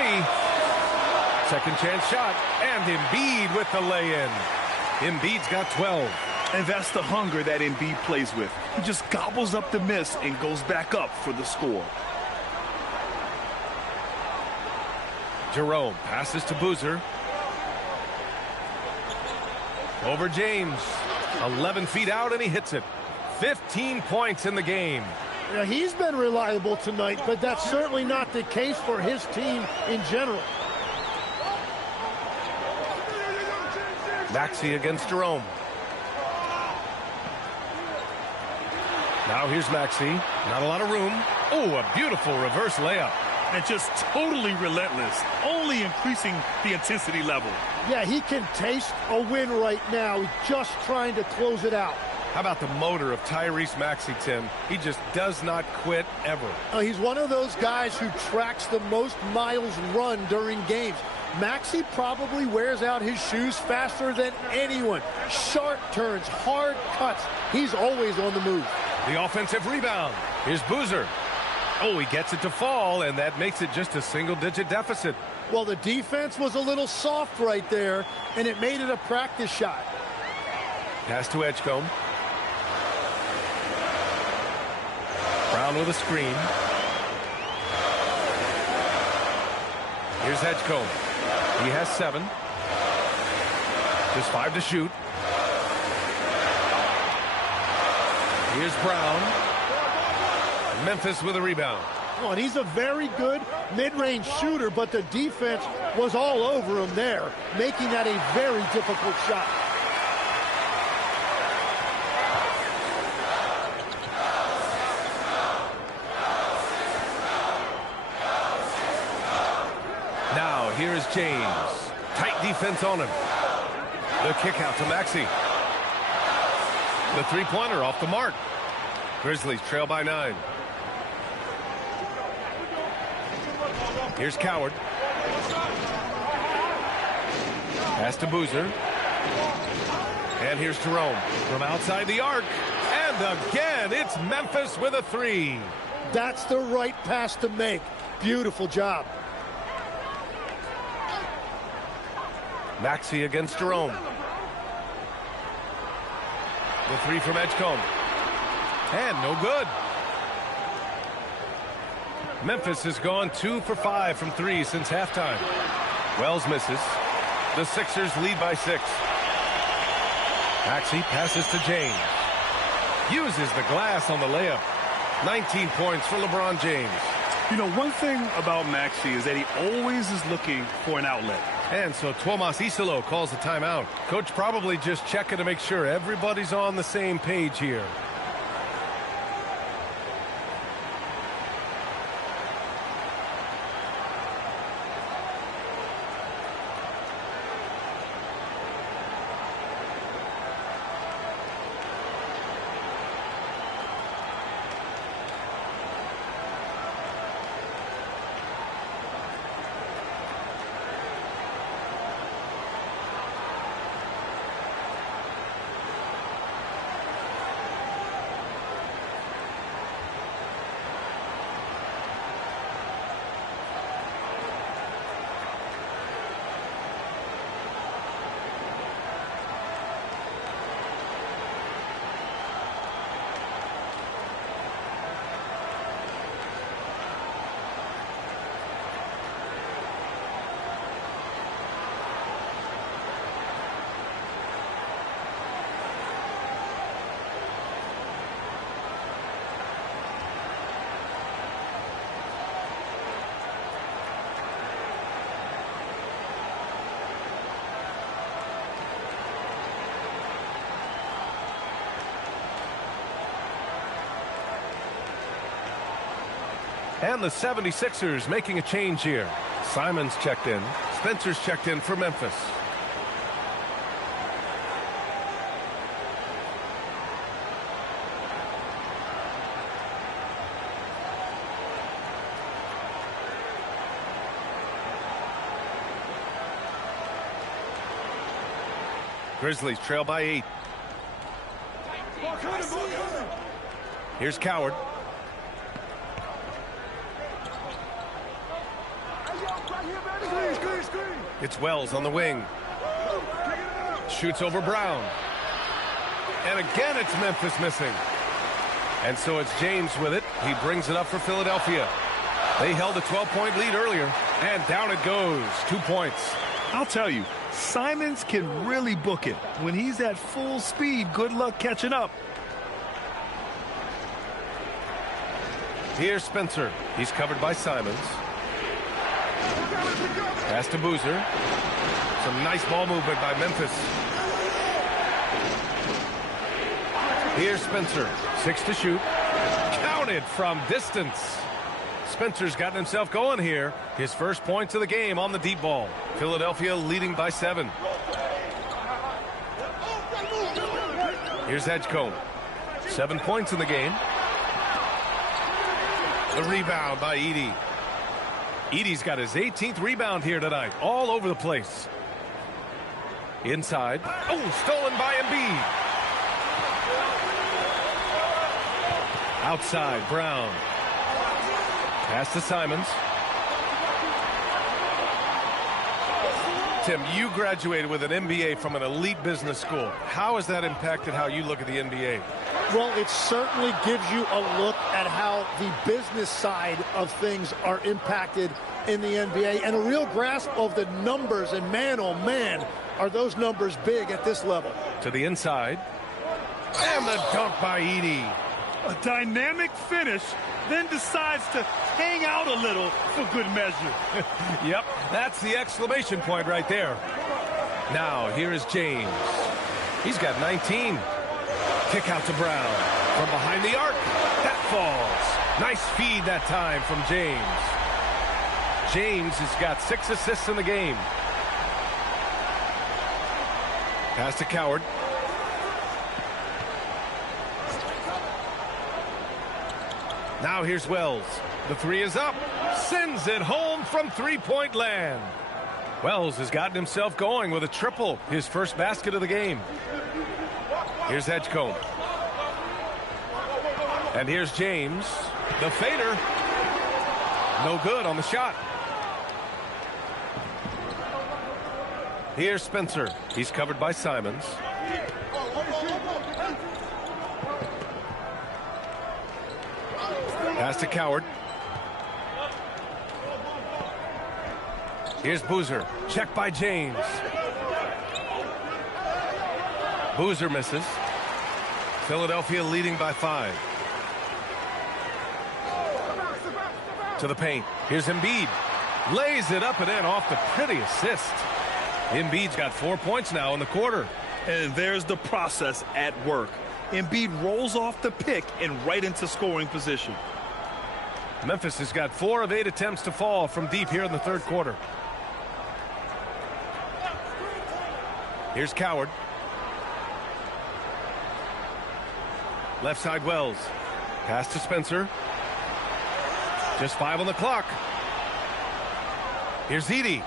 Second chance shot. And Embiid with the lay-in. Embiid's got 12. And that's the hunger that Embiid plays with. He just gobbles up the miss and goes back up for the score. Jerome passes to Boozer. Over James. 11 feet out and he hits it. 15 points in the game. Yeah, he's been reliable tonight, but that's certainly not the case for his team in general. Maxey against Jerome. Now here's Maxey. Not a lot of room. Oh, a beautiful reverse layup. And just totally relentless, only increasing the intensity level. Yeah, he can taste a win right now. He's just trying to close it out. How about the motor of Tyrese Maxey, Tim? He just does not quit ever. He's one of those guys who tracks the most miles run during games. Maxey probably wears out his shoes faster than anyone. Sharp turns, hard cuts. He's always on the move. The offensive rebound. Here's Boozer. Oh, he gets it to fall, and that makes it just a single-digit deficit. Well, the defense was a little soft right there, and it made it a practice shot. Pass to Edgecombe. Brown with a screen. Here's Edgecombe. He has 7. Just 5 to shoot. Here's Brown. Memphis with a rebound. Oh, and he's a very good mid-range shooter, but the defense was all over him there, making that a very difficult shot. Now, here's James. Tight defense on him. The kick out to Maxey. The three-pointer off the mark. Grizzlies trail by 9. Here's Coward. Pass to Boozer. And here's Jerome from outside the arc. And again, it's Memphis with a 3. That's the right pass to make. Beautiful job. Maxey against Jerome. The 3 from Edgecombe. And no good. Memphis has gone 2 for 5 from 3 since halftime. Wells misses. The Sixers lead by 6. Maxey passes to James. Uses the glass on the layup. 19 points for LeBron James. You know, one thing about Maxey is that he always is looking for an outlet. And so Tuomas Isalo calls the timeout. Coach probably just checking to make sure everybody's on the same page here. And the 76ers making a change here. Simons checked in. Spencer's checked in for Memphis. Grizzlies trail by 8. Here's Coward. It's Wells on the wing. Shoots over Brown. And again, it's Memphis missing. And so it's James with it. He brings it up for Philadelphia. They held a 12-point lead earlier. And down it goes. 2 points. I'll tell you, Simons can really book it. When he's at full speed, good luck catching up. Here's Spencer. He's covered by Simons. Pass to Boozer. Some nice ball movement by Memphis. Here's Spencer. 6 to shoot. Counted from distance. Spencer's gotten himself going here. His first points of the game on the deep ball. Philadelphia leading by 7. Here's Edgecombe. 7 points in the game. The rebound by Edey. Edey's got his 18th rebound here tonight. All over the place. Inside. Oh, stolen by Embiid. Outside, Brown. Pass to Simons. Tim, you graduated with an MBA from an elite business school. How has that impacted how you look at the NBA? Well, it certainly gives you a look at how the business side of things are impacted in the NBA and a real grasp of the numbers. And man, oh man, are those numbers big at this level. To the inside. And the dunk by Edey. A dynamic finish, then decides to hang out a little for good measure. Yep, that's the exclamation point right there. Now, here is James. He's got 19. Kick out to Brown. From behind the arc. That falls. Nice feed that time from James. James has got 6 assists in the game. Pass to Coward. Now here's Wells. The 3 is up. Sends it home from three-point land. Wells has gotten himself going with a triple. His first basket of the game. Here's Edgecombe. And here's James. The fader. No good on the shot. Here's Spencer. He's covered by Simons. Pass to Coward. Here's Boozer. Check by James. Boozer misses. Philadelphia leading by 5. To the paint. Here's Embiid. Lays it up and in off the pretty assist. Embiid's got 4 points now in the quarter. And there's the process at work. Embiid rolls off the pick and right into scoring position. Memphis has got 4 of 8 attempts to fall from deep here in the third quarter. Here's Coward. Left side Wells. Pass to Spencer. Just 5 on the clock. Here's Edey.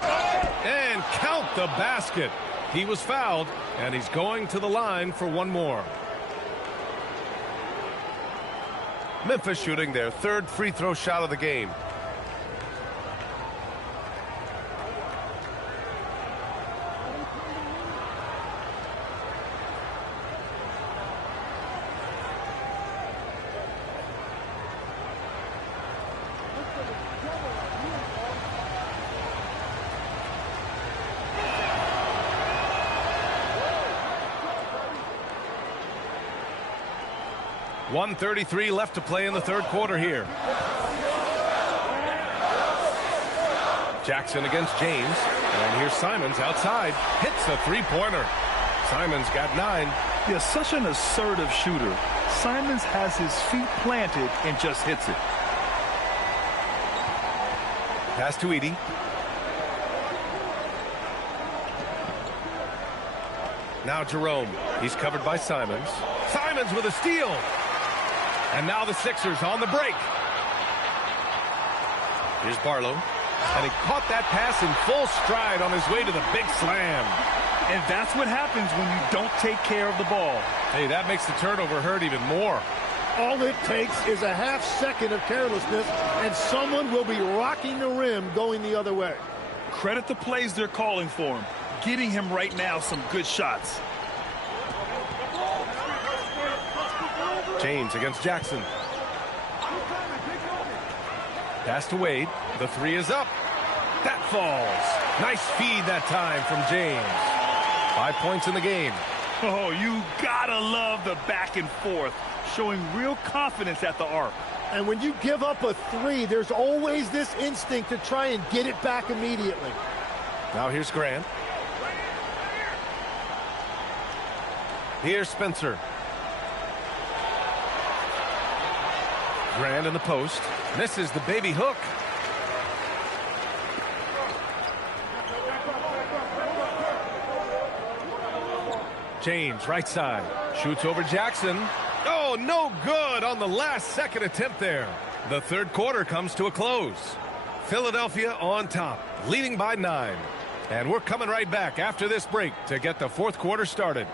And count the basket. He was fouled, and he's going to the line for one more. Memphis shooting their 3rd free throw shot of the game. .133 left to play in the third quarter here. Jackson against James. And here's Simons outside. Hits a three-pointer. Simons got 9. Yeah, such an assertive shooter. Simons has his feet planted and just hits it. Pass to Edey. Now Jerome. He's covered by Simons. Simons with a steal. And now the Sixers on the break. Here's Barlow. And he caught that pass in full stride on his way to the big slam. And that's what happens when you don't take care of the ball. Hey, that makes the turnover hurt even more. All it takes is a half second of carelessness, and someone will be rocking the rim going the other way. Credit the plays they're calling for him. Getting him right now some good shots. James against Jackson. Pass to Wade. The 3 is up. That falls. Nice feed that time from James. 5 points in the game. Oh, you gotta love the back and forth. Showing real confidence at the arc. And when you give up a 3, there's always this instinct to try and get it back immediately. Now here's Grant. Here's Spencer. Grant in the post. Misses the baby hook. James, right side. Shoots over Jackson. Oh, no good on the last second attempt there. The third quarter comes to a close. Philadelphia on top, leading by 9. And we're coming right back after this break to get the fourth quarter started.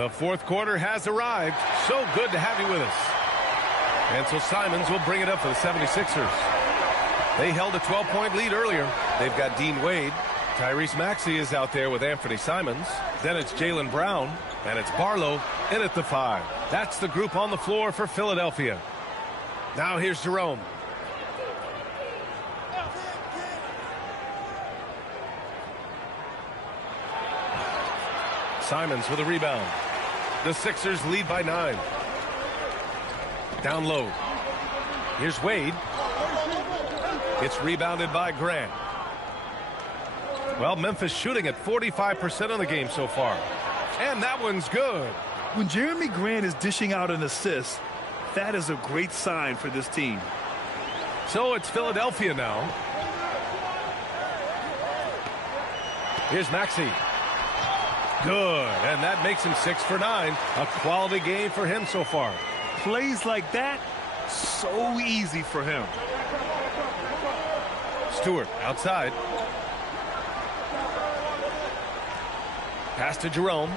The fourth quarter has arrived. So good to have you with us. And so Simons will bring it up for the 76ers. They held a 12-point lead earlier. They've got Dean Wade. Tyrese Maxey is out there with Anthony Simons. Then it's Jaylen Brown. And it's Barlow in at the 5. That's the group on the floor for Philadelphia. Now here's Jerome. Simons with a rebound. The Sixers lead by 9. Down low. Here's Wade. It's rebounded by Grant. Well, Memphis shooting at 45% of the game so far. And that one's good. When Jeremy Grant is dishing out an assist, that is a great sign for this team. So it's Philadelphia now. Here's Maxey. Good, and that makes him 6 for 9. A quality game for him so far. Plays like that, so easy for him. Stewart outside. Pass to Jerome.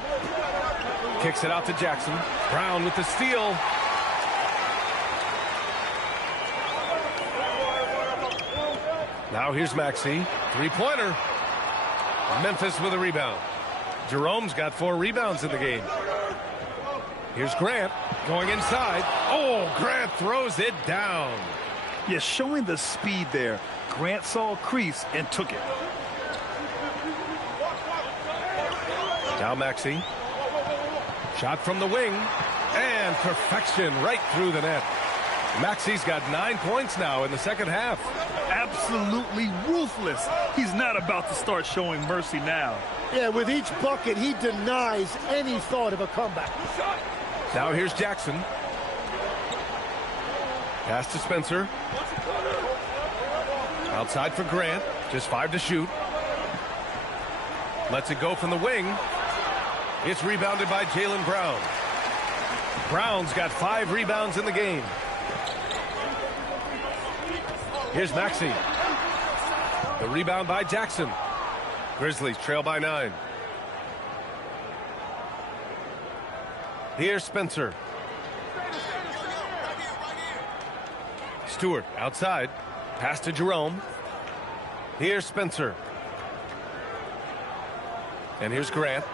Kicks it out to Jackson. Brown with the steal. Now here's Maxey. Three-pointer. Memphis with a rebound. Jerome's got 4 rebounds in the game. Here's Grant going inside. Oh, Grant throws it down. Yeah, showing the speed there. Grant saw a crease and took it. Now Maxey. Shot from the wing. And perfection right through the net. Maxey's got 9 points now in the second half. Absolutely ruthless. He's not about to start showing mercy now. Yeah, with each bucket, he denies any thought of a comeback. Now here's Jackson. Pass to Spencer. Outside for Grant. Just 5 to shoot. Lets it go from the wing. It's rebounded by Jaylen Brown. Brown's got 5 rebounds in the game. Here's Maxey. The rebound by Jackson. Grizzlies trail by 9. Here's Spencer. Stewart outside. Pass to Jerome. Here's Spencer. And here's Grant.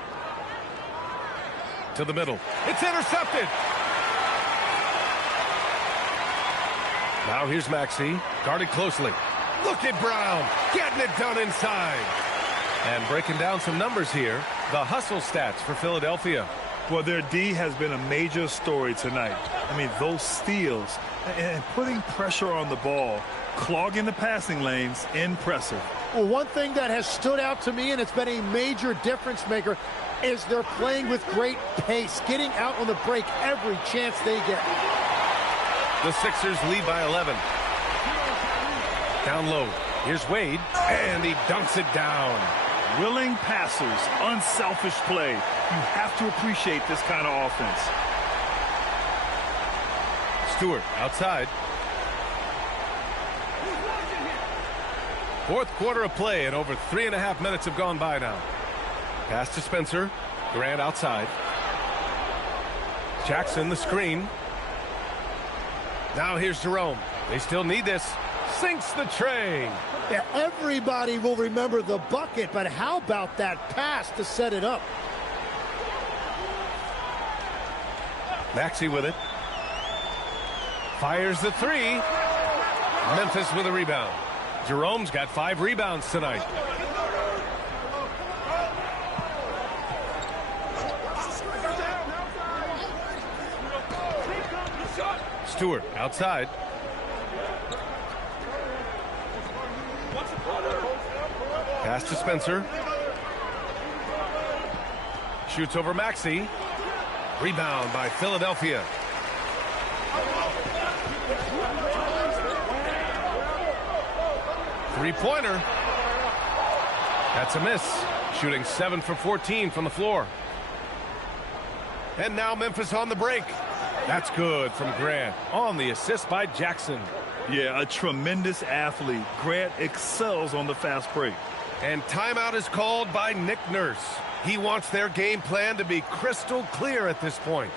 To the middle. It's intercepted. Now here's Maxey. Guarded closely. Look at Brown. Getting it done inside. And breaking down some numbers here. The hustle stats for Philadelphia. Well, their D has been a major story tonight. I mean, those steals and putting pressure on the ball, clogging the passing lanes, impressive. Well, one thing that has stood out to me, and it's been a major difference maker, is they're playing with great pace, getting out on the break every chance they get. The Sixers lead by 11. Down low. Here's Wade, and he dunks it down. Willing passers, unselfish play. You have to appreciate this kind of offense. Stewart outside. Fourth quarter of play, and over 3.5 minutes have gone by now. Pass to Spencer. Grant outside. Jackson the screen. Now here's Jerome. They still need this. Sinks the tray. Yeah, everybody will remember the bucket, but how about that pass to set it up? Maxey with it. Fires the 3. Memphis with a rebound. Jerome's got 5 rebounds tonight. Stewart outside. Pass to Spencer. Shoots over Maxey. Rebound by Philadelphia. Three-pointer. That's a miss. Shooting 7 for 14 from the floor. And now Memphis on the break. That's good from Grant on the assist by Jackson. Yeah, a tremendous athlete. Grant excels on the fast break. And timeout is called by Nick Nurse. He wants their game plan to be crystal clear at this point.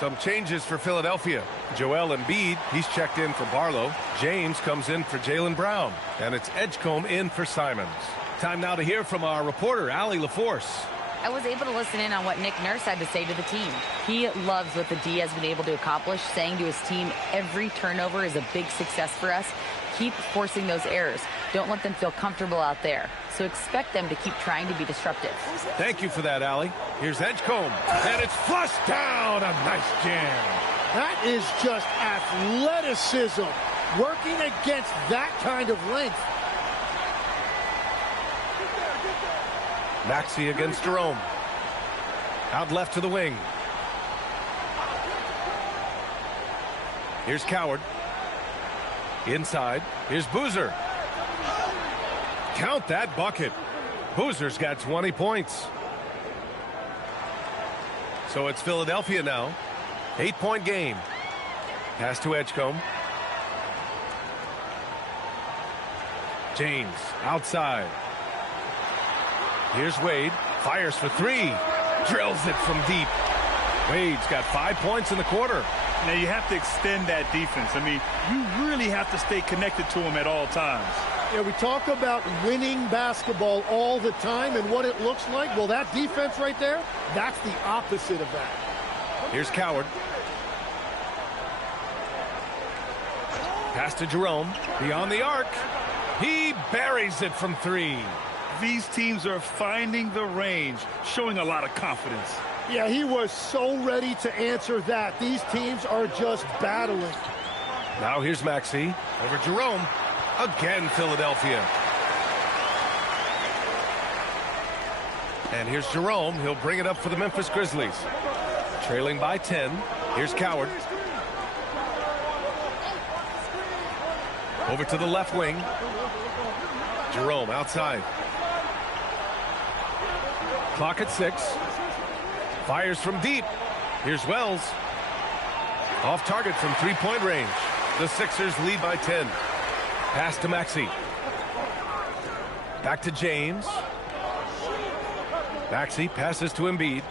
Some changes for Philadelphia. Joel Embiid, he's checked in for Barlow. James comes in for Jaylen Brown. And it's Edgecombe in for Simons. Time now to hear from our reporter, Allie LaForce. I was able to listen in on what Nick Nurse had to say to the team. He loves what the D has been able to accomplish, saying to his team, every turnover is a big success for us. Keep forcing those errors. Don't let them feel comfortable out there. So expect them to keep trying to be disruptive. Thank you for that, Allie. Here's Edgecombe, and it's flushed down. A nice jam. That is just athleticism, working against that kind of length. Maxey against Jerome. Out left to the wing. Here's Coward. Inside. Here's Boozer. Count that bucket. Boozer's got 20 points. So it's Philadelphia now. 8-point game. Pass to Edgecombe. James outside. Here's Wade. Fires for three. Drills it from deep. Wade's got 5 points in the quarter. Now you have to extend that defense. I mean, you really have to stay connected to him at all times. Yeah, we talk about winning basketball all the time and what it looks like. Well, that defense right there, that's the opposite of that. Here's Coward. Pass to Jerome. Beyond the arc. He buries it from three. These teams are finding the range, showing a lot of confidence. Yeah, he was so ready to answer that. These teams are just battling. Now here's Maxey over Jerome. Again, Philadelphia. And here's Jerome. He'll bring it up for the Memphis Grizzlies. Trailing by 10. Here's Coward. Over to the left wing. Jerome outside. Clock at 6. Fires from deep. Here's Wells. Off target from three-point range. The Sixers lead by 10. Pass to Maxey. Back to James. Maxey passes to Embiid.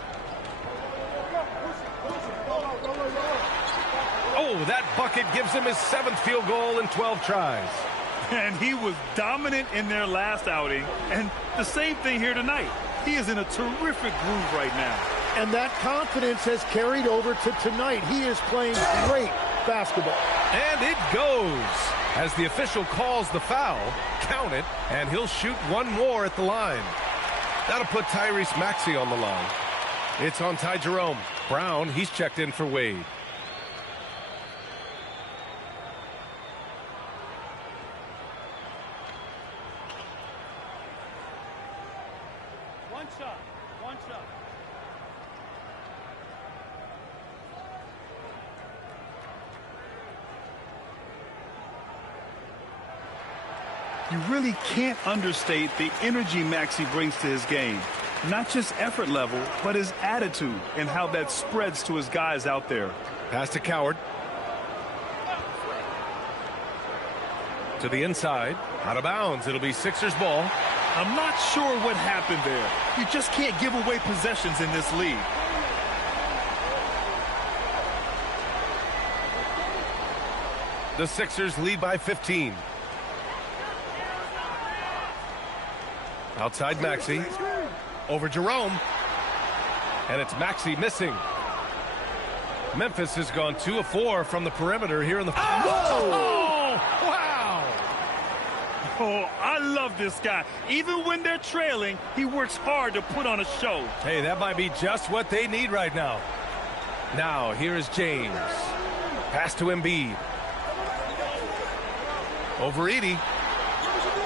Oh, that bucket gives him his 7th field goal in 12 tries. And he was dominant in their last outing. And the same thing here tonight. He is in a terrific groove right now. And that confidence has carried over to tonight. He is playing great basketball. And it goes. As the official calls the foul, count it, and he'll shoot one more at the line. That'll put Tyrese Maxey on the line. It's on Ty Jerome. Brown, he's checked in for Wade. One shot. You really can't understate the energy Maxey brings to his game. Not just effort level, but his attitude and how that spreads to his guys out there. Pass to Coward. To the inside. Out of bounds. It'll be Sixers ball. I'm not sure what happened there. You just can't give away possessions in this league. The Sixers lead by 15. Outside Maxey. Over Jerome. And it's Maxey missing. Memphis has gone 2 of 4 from the perimeter here in the... Oh, wow. Oh, I love this guy. Even when they're trailing, he works hard to put on a show. Hey, that might be just what they need right now. Now, here is James. Pass to Embiid. Over Edey.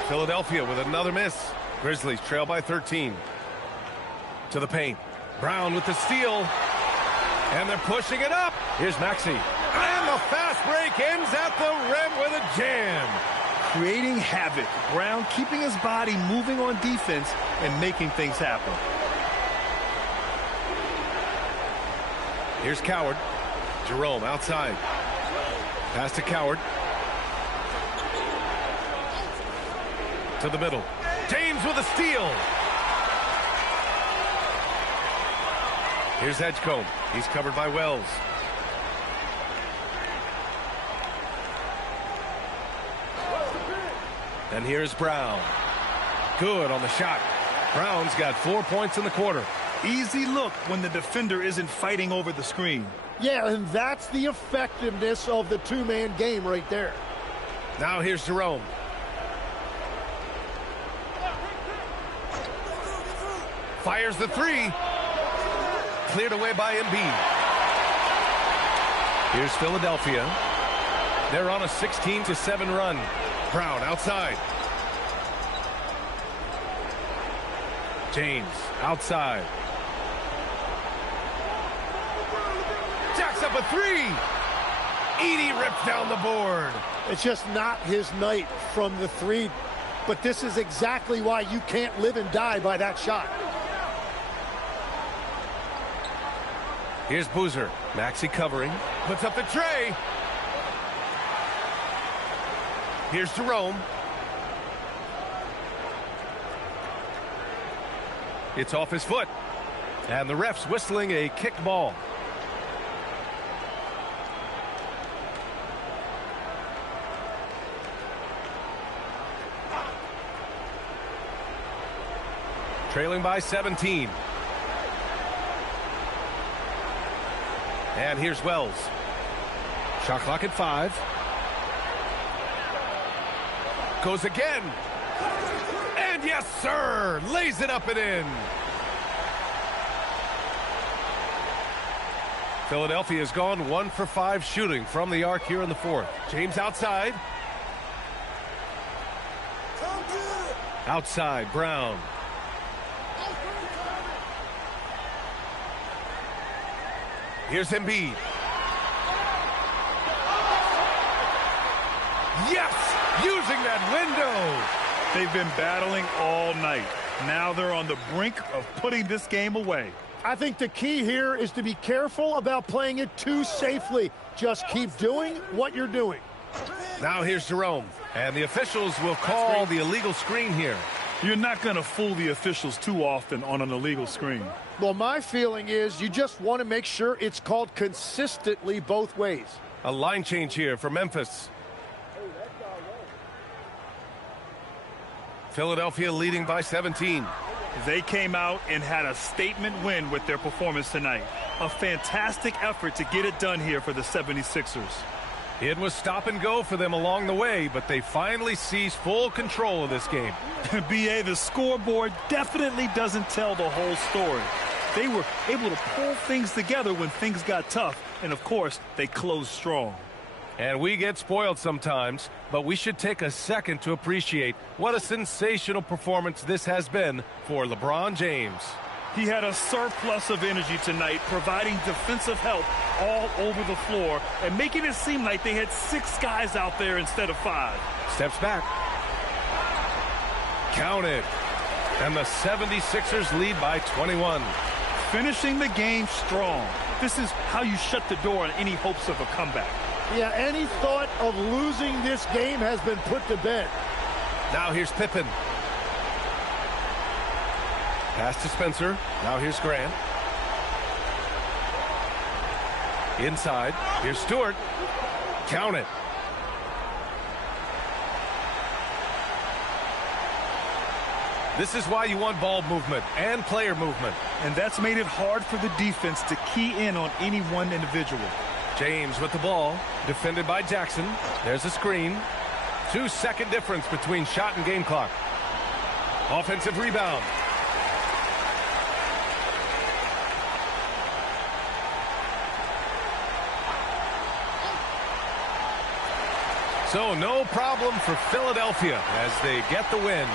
Philadelphia with another miss. Grizzlies trail by 13. To the paint. Brown with the steal. And they're pushing it up. Here's Maxey. And the fast break ends at the rim with a jam. Creating havoc. Brown keeping his body moving on defense and making things happen. Here's Coward. Jerome outside. Pass to Coward. To the middle. James with a steal. Here's Edgecombe. He's covered by Wells. And here's Brown. Good on the shot. Brown's got 4 points in the quarter. Easy look when the defender isn't fighting over the screen. Yeah, and that's the effectiveness of the two-man game right there. Now here's Jerome. Fires the three. Cleared away by Embiid. Here's Philadelphia. They're on a 16-7 run. Brown outside. James outside. Jacks up a three. Edey rips down the board. It's just not his night from the three, but this is exactly why you can't live and die by that shot. Here's Boozer. Maxey covering. Puts up the tray. Here's Jerome. It's off his foot. And the ref's whistling a kicked ball. Trailing by 17. And here's Wells. Shot clock at 5. Goes again. And yes, sir. Lays it up and in. Philadelphia has gone 1 for 5 shooting from the arc here in the fourth. James outside. Outside, Brown. Here's Embiid. Yes! Using that window! They've been battling all night. Now they're on the brink of putting this game away. I think the key here is to be careful about playing it too safely. Just keep doing what you're doing. Now here's Jerome. And the officials will call the illegal screen here. You're not going to fool the officials too often on an illegal screen. Well, my feeling is you just want to make sure it's called consistently both ways. A line change here for Memphis. Philadelphia leading by 17. They came out and had a statement win with their performance tonight. A fantastic effort to get it done here for the 76ers. It was stop and go for them along the way, but they finally seized full control of this game. B.A., the scoreboard definitely doesn't tell the whole story. They were able to pull things together when things got tough, and of course, they closed strong. And we get spoiled sometimes, but we should take a second to appreciate what a sensational performance this has been for LeBron James. He had a surplus of energy tonight, providing defensive help all over the floor and making it seem like they had 6 guys out there instead of 5. Steps back. Counted. And the 76ers lead by 21. Finishing the game strong. This is how you shut the door on any hopes of a comeback. Yeah, any thought of losing this game has been put to bed. Now here's Pippen. Pass to Spencer. Now here's Grant. Inside. Here's Stewart. Count it. This is why you want ball movement and player movement. And that's made it hard for the defense to key in on any one individual. James with the ball, defended by Jackson. There's a screen. 2-second difference between shot and game clock. Offensive rebound. So no problem for Philadelphia as they get the win.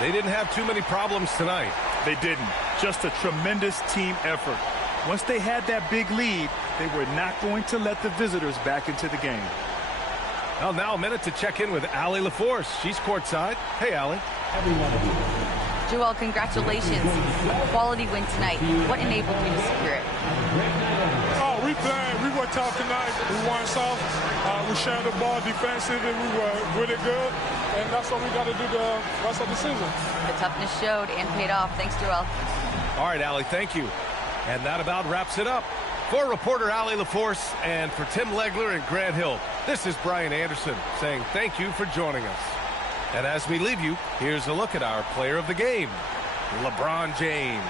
They didn't have too many problems tonight. They didn't. Just a tremendous team effort. Once they had that big lead, they were not going to let the visitors back into the game. Well, now a minute to check in with Allie LaForce. She's courtside. Hey, Allie. Joel, congratulations. Quality win tonight. What enabled you to secure it? We were tough tonight. We won soft. We shared the ball defensively. We were really good. And that's what we got to do the rest of the season. The toughness showed and paid off. Thanks, Joel. All right, Allie, thank you. And that about wraps it up. For reporter Allie LaForce and for Tim Legler and Grant Hill, this is Brian Anderson saying thank you for joining us. And as we leave you, here's a look at our player of the game, LeBron James.